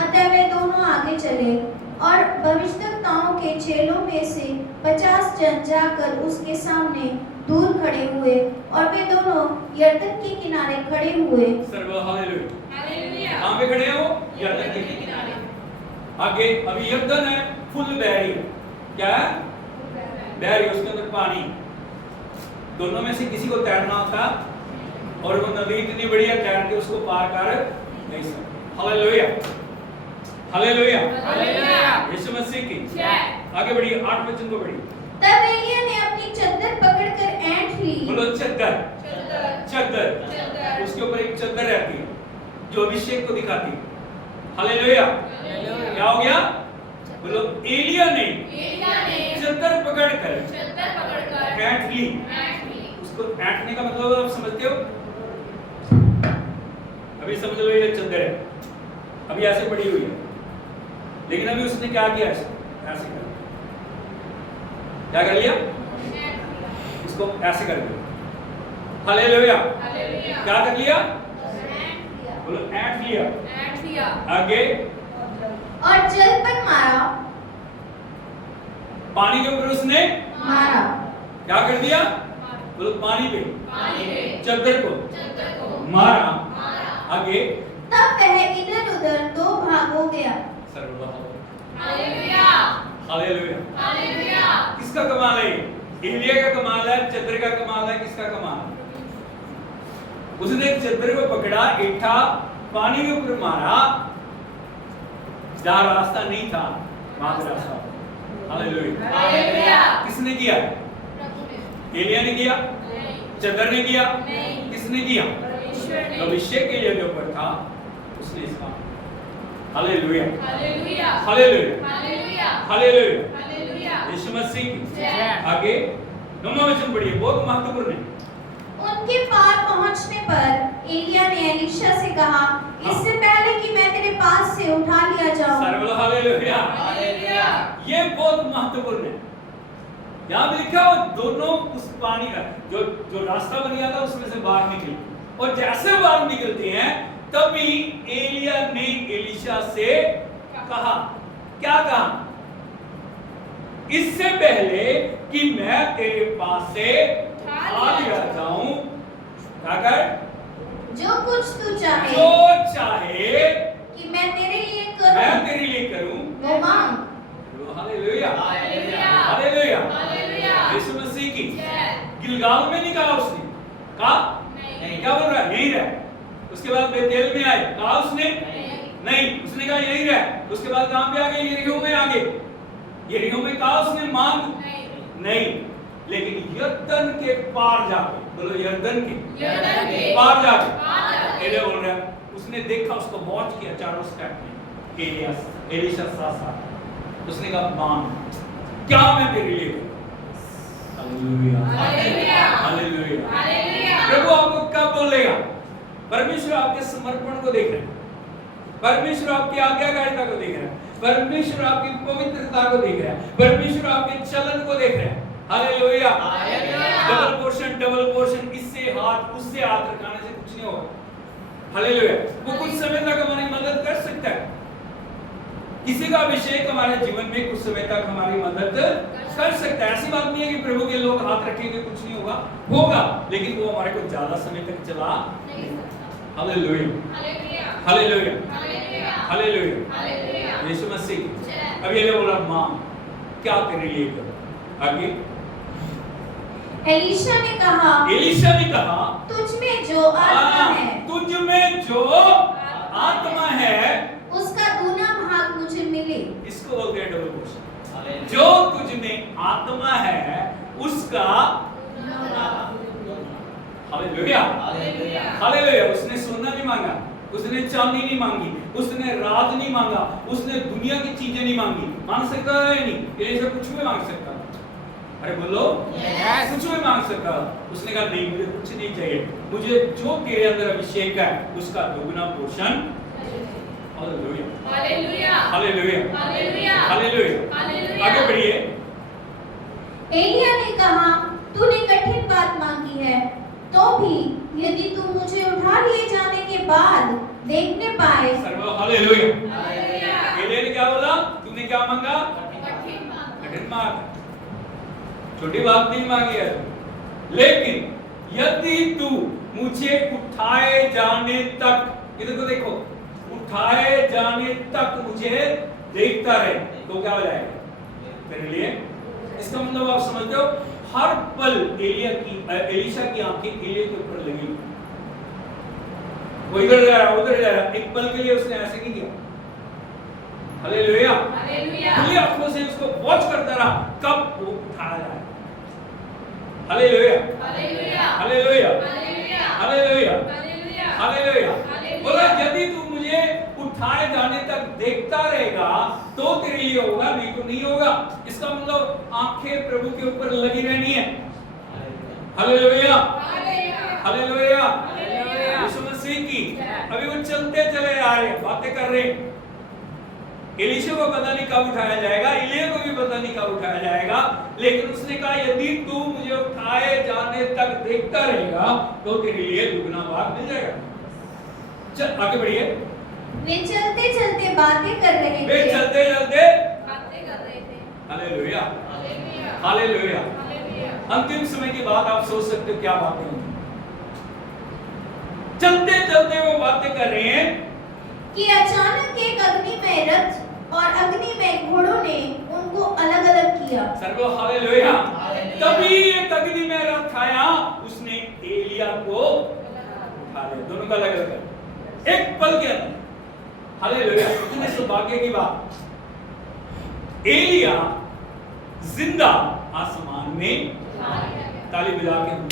अतः वे दोनों आगे चले और भविष्यद्वक्ताओं के चेलों में से 50 जन जाकर उसके सामने दूर खड़े हुए, और वे दोनों यरदन के किनारे खड़े हुए। सर्व हालेलुया। हालेलुया। कहां पे खड़े हो? यरदन के किनारे। आगे अभी यरदन है, फुल बहरी। क्या है? बहरी, उसके अंदर पानी। दोनों में से किसी को तैरना होता, और वो नदी इतनी बड़ी है, तैर के उसको पार कर नहीं सकते। हालेलुया। हालेलुया। हालेलुया। यीशु मसीह की जय। आगे बढ़िए, 8 वचन को बढ़िए। तब एलिय्याह ने अपनी चद्दर पकड़कर ऐंठ ली। बोलो चद्दर। चद्दर। चद्दर, चद्दर। उसके ऊपर एक चद्दर रहती है जो अभिषेक को दिखाती है। हालेलुया। हालेलुया। क्या हो गया? बोलो एलिया ने एलिय्याह ने चद्दर पकड़कर चद्दर पकड़कर ऐंठ ली। ऐंठ ली। उसको ऐंठने का मतलब आप समझते हो? अभी समझ लो ये चद्दर है, अभी ऐसे पड़ी हुई है, लेकिन अभी उसने क्या किया? ऐसे कर, क्या कर लिया? इसको ऐसे कर दिया। हालेलुया। हालेलुया। क्या कर लिया? ऐंठ लिया। बोलो ऐंठ लिया। ऐंठ लिया। आगे और जल पर मारा। पानी के ऊपर उसने मारा। क्या कर दिया? बोलो पानी पे, पानी पे चद्दर को चद्दर को मारा। मारा। आगे तब वह इधर उधर 2 भाग हो गया। हालेलुया। हालेलुया। हालेलुया। किसका कमाल है? एलिया का कमाल है, चद्दर का कमाल है, किसका कमाल है? उसने चद्दर को पकड़ा, ऐंठा, पानी के ऊपर मारा, जहां रास्ता नहीं था वहां से रास्ता। हालेलुया। हालेलुया। किसने किया? प्रभु ने। एलिया ने किया, चदर ने किया, नहीं। किसने किया? परमेश्वर ने। जो अभिषेक एलिया के ऊपर था उसने इसका hallelujah hallelujah hallelujah hallelujah hallelujah hallelujah. यीशु मसीह की जय। आगे 9वां वचन पढ़िए, बहुत महत्वपूर्ण है। उनके पार पहुंचने पर एलिया ने एलीशा से कहा, इससे पहले कि मैं तेरे पास से उठा लिया जाऊं। सारे बोलो हालेलुया। हालेलुया। ये बहुत महत्वपूर्ण है। यहाँ पे लिखा वो दोनों उस पानी का जो जो रास्ता बन गया था उसमें से बाहर निकले, और जैसे बाहर निकलते हैं तभी एलिया ने एलीशा से कहा, क्या कहा? इससे पहले कि मैं तेरे पास से आ लिया जाऊं, क्या कर? जो कुछ तू चाहे जो चाहे कि मैं तेरे लिए मैं करूं, तेरे लिए करूं। वो मांग। Hallelujah hallelujah hallelujah hallelujah. यीशु मसीह की। जय। गिलगाल में नहीं कहा उसने, कहा नहीं। क्या बोल रहा है? यहीं रह। उसके बाद बेतेल में आए, कहा उसने नहीं, उसने कहा यहीं रह। उसके बाद कहां पे आ गए? यरीहो में आ गए। यरीहो में कहा उसने मांग नहीं, लेकिन यरदन के पार जाके, बोलो यरदन यरदन के के पार जाके पार जाके। एलिया बोल रहा है, उसने देखा, उसको वॉच किया चारों स्टेप में, एलीशा साथ। उसने कहा मांग, क्या मैं तेरे लिए करूं? Hallelujah hallelujah hallelujah. हालेलुया। प्रभु आपको कब बोलेगा? परमेश्वर आपके समर्पण को देख रहा है, परमेश्वर आपकी आज्ञाकारिता को देख रहा है, परमेश्वर आपकी पवित्रता को देख रहा है, परमेश्वर आपके चलन को देख रहा है। Hallelujah hallelujah. डबल पोर्शन, इससे हाथ उससे हाथ रखाने से कुछ नहीं होगा। हालेलुया। वो कुछ समय तक हमारी मदद कर सकता है, किसी का अभिषेक हमारे जीवन में कुछ समय तक हमारी मदद कर सकता है। ऐसी बात नहीं है कि प्रभु के लोग हाथ रखेंगे कुछ नहीं होगा, होगा, लेकिन वो हमारे को ज्यादा समय तक चला। Hallelujah hallelujah hallelujah hallelujah hallelujah hallelujah. यीशु मसीह। जय। अब ये बोला मां क्या तेरे लिए करूं? आगे एलीशा ने कहा, एलीशा ने कहा, तुझ में जो आत्मा है तुझ में जो आत्मा है उसका दूना भाग मुझे मिले। इसको बोलते हैं डबल पोर्शन। जो तुझ में आत्मा है उसका हालेलुया हालेलुया हालेलुया। उसने सोना नहीं मांगा, उसने चांदी नहीं मांगी, उसने राज नहीं मांगा, उसने दुनिया की चीजें नहीं मांगी। मांग सकता है या नहीं? एलिशा कुछ भी मांग सकता। अरे बोलो Yes. कुछ भी मांग सकता। उसने कहा नहीं, मुझे कुछ नहीं चाहिए, मुझे जो तेरे अंदर अभिषेक है उसका दुगना पोषण। Hallelujah hallelujah hallelujah hallelujah hallelujah. Hallelujah. आगे बढ़िए। एलिया ने कहा, तूने कठिन बात मांगी है, तो भी यदि तू मुझे उठा लिए जाने के बाद देखने पाए। सर्व हालेलुया। हालेलुया। एलिया ने क्या बोला? तूने क्या मांगा? कठिन मांग। कठिन मांग, छोटी बात नहीं मांगी है, लेकिन यदि तू मुझे उठाए जाने तक, इधर को देखो, उठाए जाने तक मुझे देखता रहे तो क्या हो जाएगा तेरे लिए? इसका मतलब आप समझते हो, हर पल एलीशा की आंखें एलिया के ऊपर लगी। वो इधर जा रहा उधर जा रहा, एक पल के लिए उसने ऐसे नहीं किया। Hallelujah hallelujah. खुली आंखों से उसको वॉच करता रहा कब वो उठाया जाए। Hallelujah hallelujah hallelujah hallelujah hallelujah hallelujah hallelujah. Hallelujah. बोला यदि तू मुझे उठाए जाने तक देखता रहेगा तो तेरे लिए होगा, नहीं तो नहीं होगा। इसका मतलब आंखें प्रभु के ऊपर लगी रहनी है। Hallelujah hallelujah hallelujah. यीशु मसीह की। अभी वो चलते चले आ रहे हैं, बातें कर रहे हैं। एलीशा को पता नहीं कब उठाया जाएगा, एलिया को भी पता नहीं कब उठाया जाएगा, लेकिन उसने कहा यदि तू मुझे उठाए जाने तक देखता रहेगा तो तेरे लिए दुगना भाग मिल जाएगा। चल आगे बढ़िए। वे चलते चलते बातें कर रहे वे थे। चलते चलते बातें कर रहे थे। Hallelujah hallelujah hallelujah. हालेलुया। अंतिम समय की बात आप सोच सकते हो क्या बातें होंगी। चलते चलते वो बातें कर रहे हैं कि अचानक एक अग्निमय रथ और अग्निमय घोड़ों ने उनको अलग अलग किया। सर्व हालेलुया। हालेलुया। तभी एक अग्निमय रथ आया, उसने एलिया को उठा लिया, दोनों का अलग अलग एक पल के अंदर। हालेलुया। इतने सौभाग्य की बात, एलिया जिंदा आसमान में ताली बजा के हम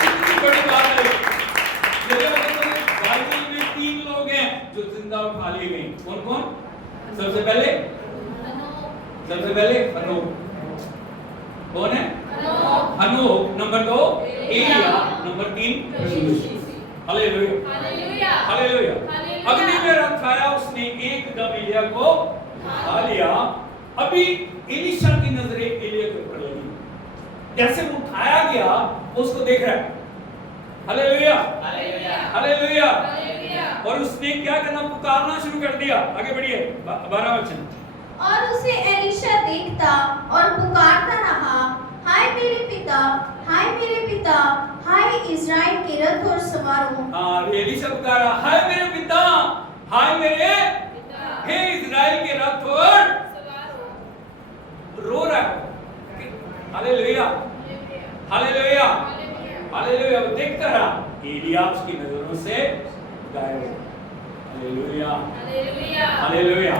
कितनी बड़ी बात है। बाइबल में 3 लोग हैं जो जिंदा उठा लिए गए। कौन कौन? सबसे पहले हनोक। कौन है? हनोक। नंबर 2 एलिया। Number 3 hallelujah hallelujah. अग्नि में रखाया उसने एकदम एलिया को खा लिया। अभी एलीशा की नजरें एलिया के ऊपर लगी। कैसे उठाया गया उसको देख रहा है। Hallelujah hallelujah. और उसने क्या करना? पुकारना शुरू कर दिया। आगे बढ़िए 12 वचन। और उसे एलीशा देखता और पुकारता रहा, हाय मेरे पिता, हाय मेरे पिता, हाय इज़राइल के रथ और सवारों। एलीशा पुकारा, हाय मेरे पिता, हाय मेरे हे इज़राइल के रथ और रो रहा है। Hallelujah hallelujah hallelujah. वो देखता रहा, एलिया उसकी नजरों से गायब हो। Hallelujah hallelujah hallelujah.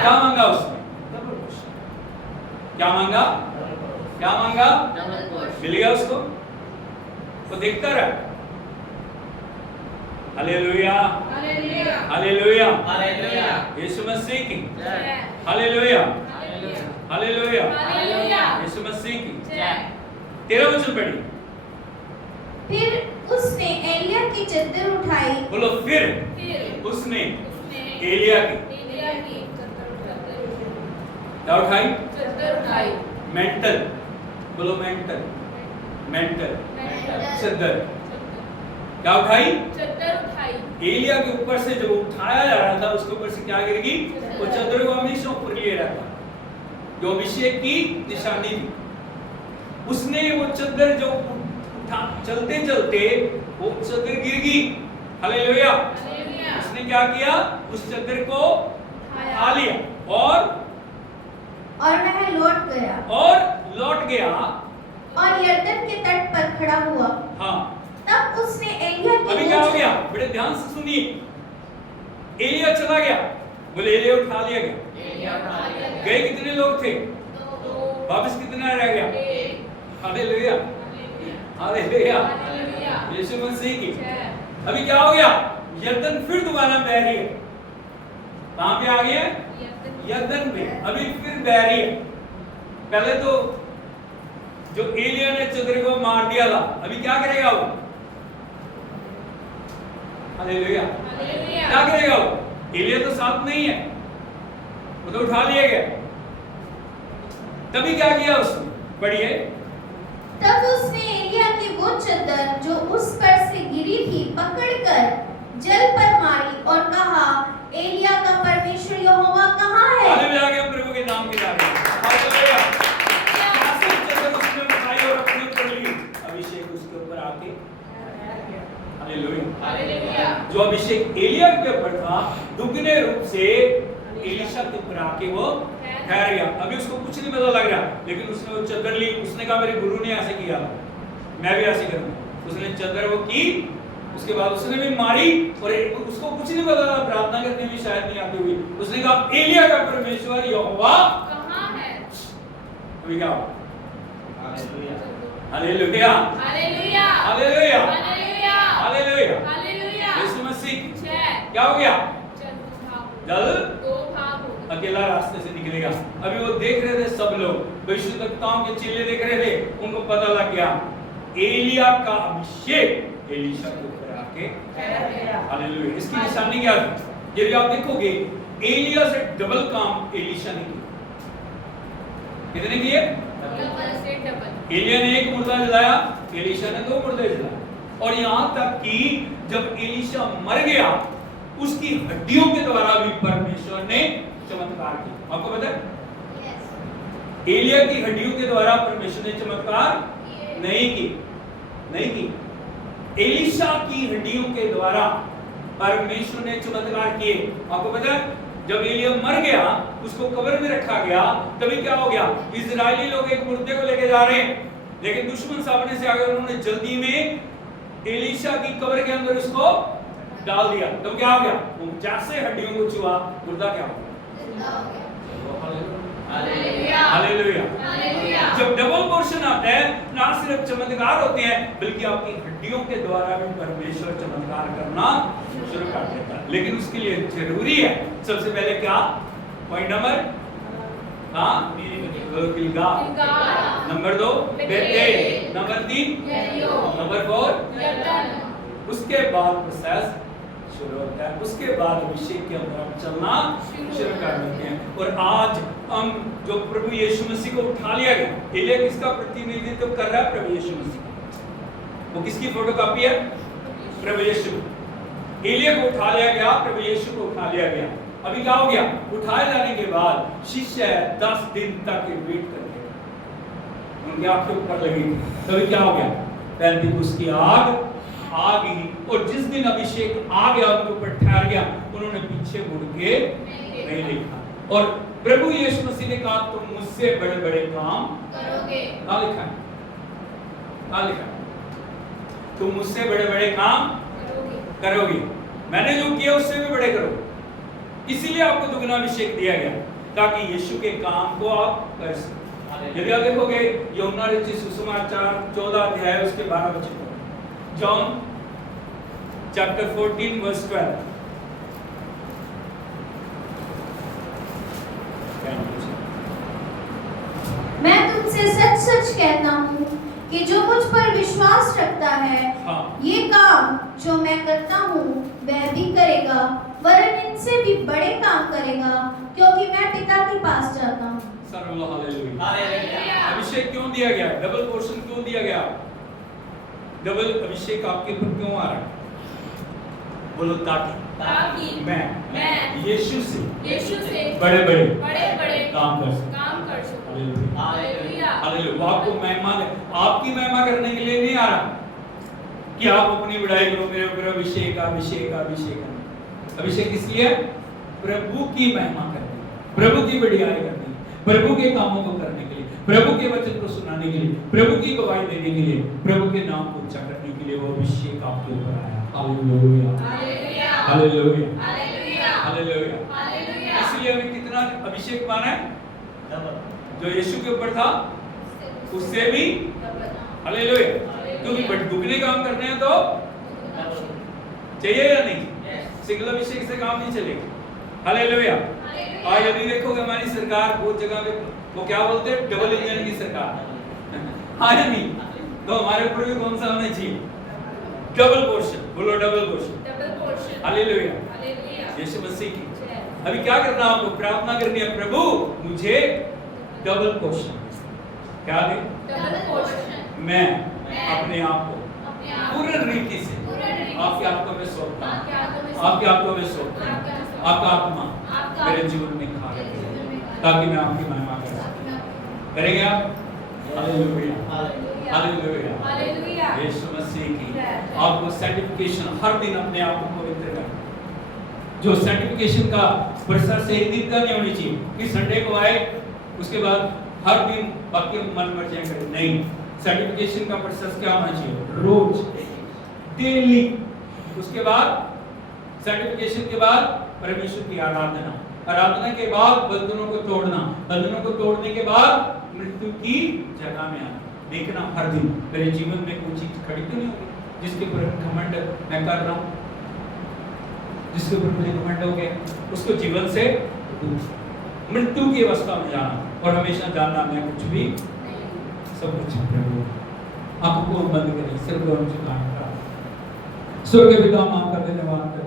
क्या मांगा उसने? क्या मांगा? क्या मांगा? मिल गया उसको। वो देखता रहा। Hallelujah hallelujah hallelujah. यीशु मसीह की हालेलुया हालेलुया यीशु मसीह की। 13 वचन पढ़िए। फिर उसने एलिया की चद्दर उठाई। बोलो फिर उसने एलिया की क्या उठाई? मेंटल। बोलो मेंटल मेंटल चद्दर क्या उठाई? एलिया के ऊपर से जब उठाया जा रहा था उसके ऊपर से क्या गिरेगी? वो चद्दर को हमेशा ऊपर लिए रहता, जो अभिषेक की निशानी थी। उसने वो चद्दर जो उठा, चलते चलते वो चद्दर गिर गई। हालेलुया। उसने क्या किया? उस चद्दर को उठा लिया और वह लौट गया और यरदन के तट पर खड़ा हुआ। हाँ। तब उसने एलिया की अभी क्या हो गया? बड़े ध्यान से सुनिए। एलिया चला गया। बोले एलिया उठा लिया गया। गए कितने लोग थे? वापस कितना रह गया? हालेलुया हालेलुया यीशु मसीह की। अभी क्या हो गया? यरदन फिर दोबारा बह रही है। कहां पे आ गई है? यरदन में। अभी फिर बह रही है। पहले तो जो एलिया ने चद्दर को मार दिया था, अभी क्या करेगा वो? हालेलुया क्या करेगा वो? एलिया तो साथ नहीं है, वो तो उठा लिया गया। तभी क्या किया उसने? पढ़िए। तब उसने एलिया की वो चद्दर जो उस पर से गिरी थी पकड़कर जल पर मारी और कहा, एलिया का परमेश्वर यहोवा कहाँ है? हालेलुया के प्रभु के नाम की तारीफ। हालेलुया। कैसे चद्दर उसने उठाई और अपने ऊपर ली? अभिषेक उसके ऊपर आके हालेलुया। जो अभिषेक एलिया के ऊपर था, दुगने रूप से एलीशा के ऊपर आके वो ठहर गया। अभी उसको कुछ नहीं पता लग रहा, लेकिन उसने वो चद्दर ली। उसने कहा मेरे गुरु ने ऐसे किया, मैं भी ऐसे करूंगा। उसने चद्दर वो की, उसके बाद उसने भी मारी और उसको कुछ नहीं पता था, प्रार्थना करने में शायद नहीं आती हुई। उसने कहा एलिया का परमेश्वर यहोवा कहाँ है? अभी क्या हुआ? Hallelujah hallelujah hallelujah hallelujah hallelujah hallelujah hallelujah. यीशु मसीह जय। क्या हो गया? जल दो भाग हो गए। अकेला रास्ते से निकलेगा। अभी वो देख रहे थे सब लोग, भविष्यवक्ताओं के चेले देख रहे थे, उनको पता लग गया एलिया का अभिषेक एलीशा के ऊपर आके हालेलुया। इसकी निशानी क्या थी? यदि आप देखोगे एलिया से डबल काम एलीशा ने किया। कितने किए? डबल से डबल। एलिया ने एक मुर्दा जलाया, एलीशा ने 2 मुर्दे जलाए। और यहां तक कि जब एलीशा मर गया, उसकी हड्डियों के द्वारा भी परमेश्वर ने चमत्कार किया। आपको पता है? एलिया की हड्डियों के द्वारा परमेश्वर ने चमत्कार नहीं की। एलीशा की हड्डियों के द्वारा परमेश्वर ने चमत्कार किए। आपको पता है? जब एलिया मर गया, उसको कब्र में रखा गया, तभी क्या हो गया? इजरायली लोग एक मुर्दे को लेके जा रहे हैं, लेकिन दुश्मन सामने से आ गए। उन्होंने जल्दी में एलीशा की कब्र के अंदर उसको डाल दिया। तो क्या हो गया? वो जैसे हड्डियों को छुआ, मुर्दा क्या हो गया? हालेलुया। जब डबल पोर्शन आता है, ना सिर्फ चमत्कार होते हैं बल्कि आपकी हड्डियों के द्वारा भी परमेश्वर चमत्कार करना शुरू कर देता है। लेकिन उसके लिए जरूरी है सबसे पहले क्या? Point number Gilgal, number 2 Bethel, number 3 number 4 उसके बाद प्रोसेस शुरू होता है। उसके बाद अभिषेक के अंदर हम चलना शुरू कर देते हैं। और आज हम जो प्रभु यीशु मसीह को उठा लिया गया, एलिया किसका प्रतिनिधित्व कर रहा है? प्रभु यीशु मसीह। वो किसकी फोटोकॉपी है? प्रभु यीशु। एलिया को उठा लिया गया, प्रभु यीशु को उठा लिया गया। अभी क्या हो गया? उठाए जाने के बाद शिष्य 10 दिन तक वेट करते, उनकी आंखें ऊपर लगी। तभी क्या हो गया? पेंतिकुस्त की आग आ गई, और जिस दिन अभिषेक आ गया, उनके ऊपर ठहर गया, उन्होंने पीछे मुड़ के नहीं देखा। और प्रभु यीशु मसीह ने कहा, तुम मुझसे बड़े बड़े काम करोगे। क्या लिखा है? क्या लिखा है? तुम मुझसे बड़े बड़े काम करोगे। मैंने जो किया उससे भी बड़े करो। इसीलिए आपको दुगना अभिषेक दिया गया, ताकि यीशु के काम को आप कर सकें। यदि आप देखोगे यूहन्ना रचित सुसमाचार 14 अध्याय उसके 12 वचन, John chapter 14 verse 12। मैं तुमसे सच सच कहता हूँ कि जो मुझ पर विश्वास रखता है, ये काम जो मैं करता हूँ वह भी करेगा, वरन इनसे भी बड़े काम करेगा, क्योंकि मैं पिता के पास जाता हूँ। हालेलुया। अभिषेक क्यों दिया गया? डबल पोर्शन क्यों दिया गया? डबल अभिषेक आपके ऊपर क्यों आ रहा है? बोलो ताकि मैं यीशु से बड़े बड़े काम कर सकूं। हालेलुया। वो आपको महिमा, आपकी महिमा करने के लिए नहीं आ रहा कि आप अपनी बड़ाई करो, मेरे ऊपर अभिषेक अभिषेक अभिषेक। अभिषेक इसलिए प्रभु की महिमा करनी, प्रभु की बड़ाई करनी, प्रभु के कामों को करने के लिए, प्रभु के वचन को सुनाने के लिए, प्रभु की गवाही देने के लिए, प्रभु के नाम को ऊंचा करने के लिए वो अभिषेक आपके ऊपर आया। Hallelujah, hallelujah, hallelujah, hallelujah. इसलिए हमें कितना अभिषेक पाना है? जो यीशु के ऊपर था उससे भी। हालेलुया। क्योंकि दुगने काम करने हैं तो चाहिए या नहीं? सिंगल अभिषेक से काम नहीं चलेगा। हालेलुया। आज यदि देखोगे हमारी सरकार बहुत जगह पे वो क्या बोलते हैं? डबल इंजन की सरकार। हाँ या नहीं? तो हमारे ऊपर भी कौन सा होना चाहिए? Double portion. बोलो डबल पोर्शन। हालेलुया। यीशु मसीह की। अभी क्या करना है? आपको प्रार्थना करनी है, प्रभु मुझे डबल पोर्शन। क्या दे? Double portion. मैं अपने आप को पूर्ण रीति से आपके हाथों में सौंपता हूं, आपके हाथों में सौंपता हूं। आपका आत्मा मेरे जीवन में खा रहे, ताकि मैं आपकी महिमा कर सकूं। करेंगे आप? Hallelujah, hallelujah, hallelujah. यीशु मसीह की आपको सर्टिफिकेशन हर दिन अपने आप को पवित्र करना। जो सर्टिफिकेशन का प्रोसेस एक दिन का नहीं होनी चाहिए कि संडे को आए उसके बाद हर दिन बाकी मन मर्जियां करें। नहीं, सर्टिफिकेशन का प्रोसेस क्या होना चाहिए? रोज, डेली। उसके बाद सर्टिफिकेशन के बाद परमेश्वर की आराधना, आराधना के बाद बंधनों को तोड़ना, बंधनों को तोड़ने के बाद मृत्यु की जगह में आना। देखना हर दिन मेरे जीवन में कोई चीज खड़ी तो नहीं होगी जिसके ऊपर घमंड मैं कर रहा हूँ, जिसके ऊपर मुझे घमंड हो गया, उसको जीवन से मृत्यु की अवस्था में जाना और हमेशा जानना मैं कुछ भी सब कुछ प्रभु। आंखों को बंद करें, सिर को झुकाएं। स्वर्ग के पिता, माफ कर धन्यवाद कर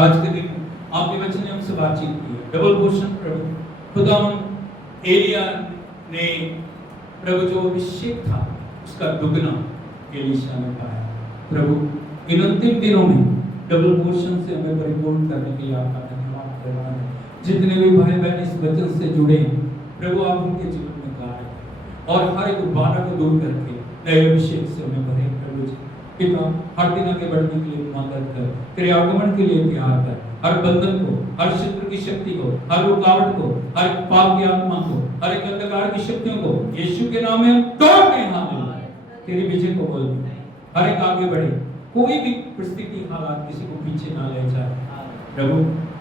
आज के दिन आपके वचन ने हमसे बातचीत की है। डबल पोर्शन प्रभु खुदा, हम एलिया ने प्रभु जो अभिषेक था उसका दुगना एलीशा ने पाया। प्रभु इन अंतिम दिनों में डबल पोर्शन से हमें परिपूर्ण करने के लिए आपका धन्यवाद कर रहा है। जितने भी भाई बहन इस वचन से जुड़े हैं प्रभु, आप उनके जीवन में कार्य और हर एक बाधा को दूर करके नए अभिषेक से हमें भरे। प्रभु जी पिता, हर दिन आगे बढ़ने के लिए मदद कर, तेरे आगमन के लिए तैयार कर। हर बंधन को, हर शत्रु की शक्ति को, हर रुकावट को, हर पाप की आत्मा को, हर एक अंधकार की शक्तियों को यीशु के नाम में हम तोड़ते हैं। तेरी विजय को बोल, हर एक आगे बढ़े, कोई भी परिस्थिति हालात किसी को पीछे ना ले जाए। प्रभु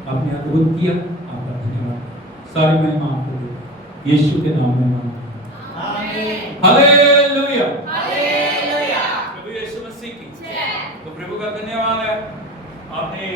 आपने अद्भुत किया, आपका धन्यवाद। सारी महिमा आपको यीशु के नाम में मांगते आमीन। हालेलुया। हालेलुया। प्रभु यीशु मसीह की जय। तो प्रभु का धन्यवाद है। आपने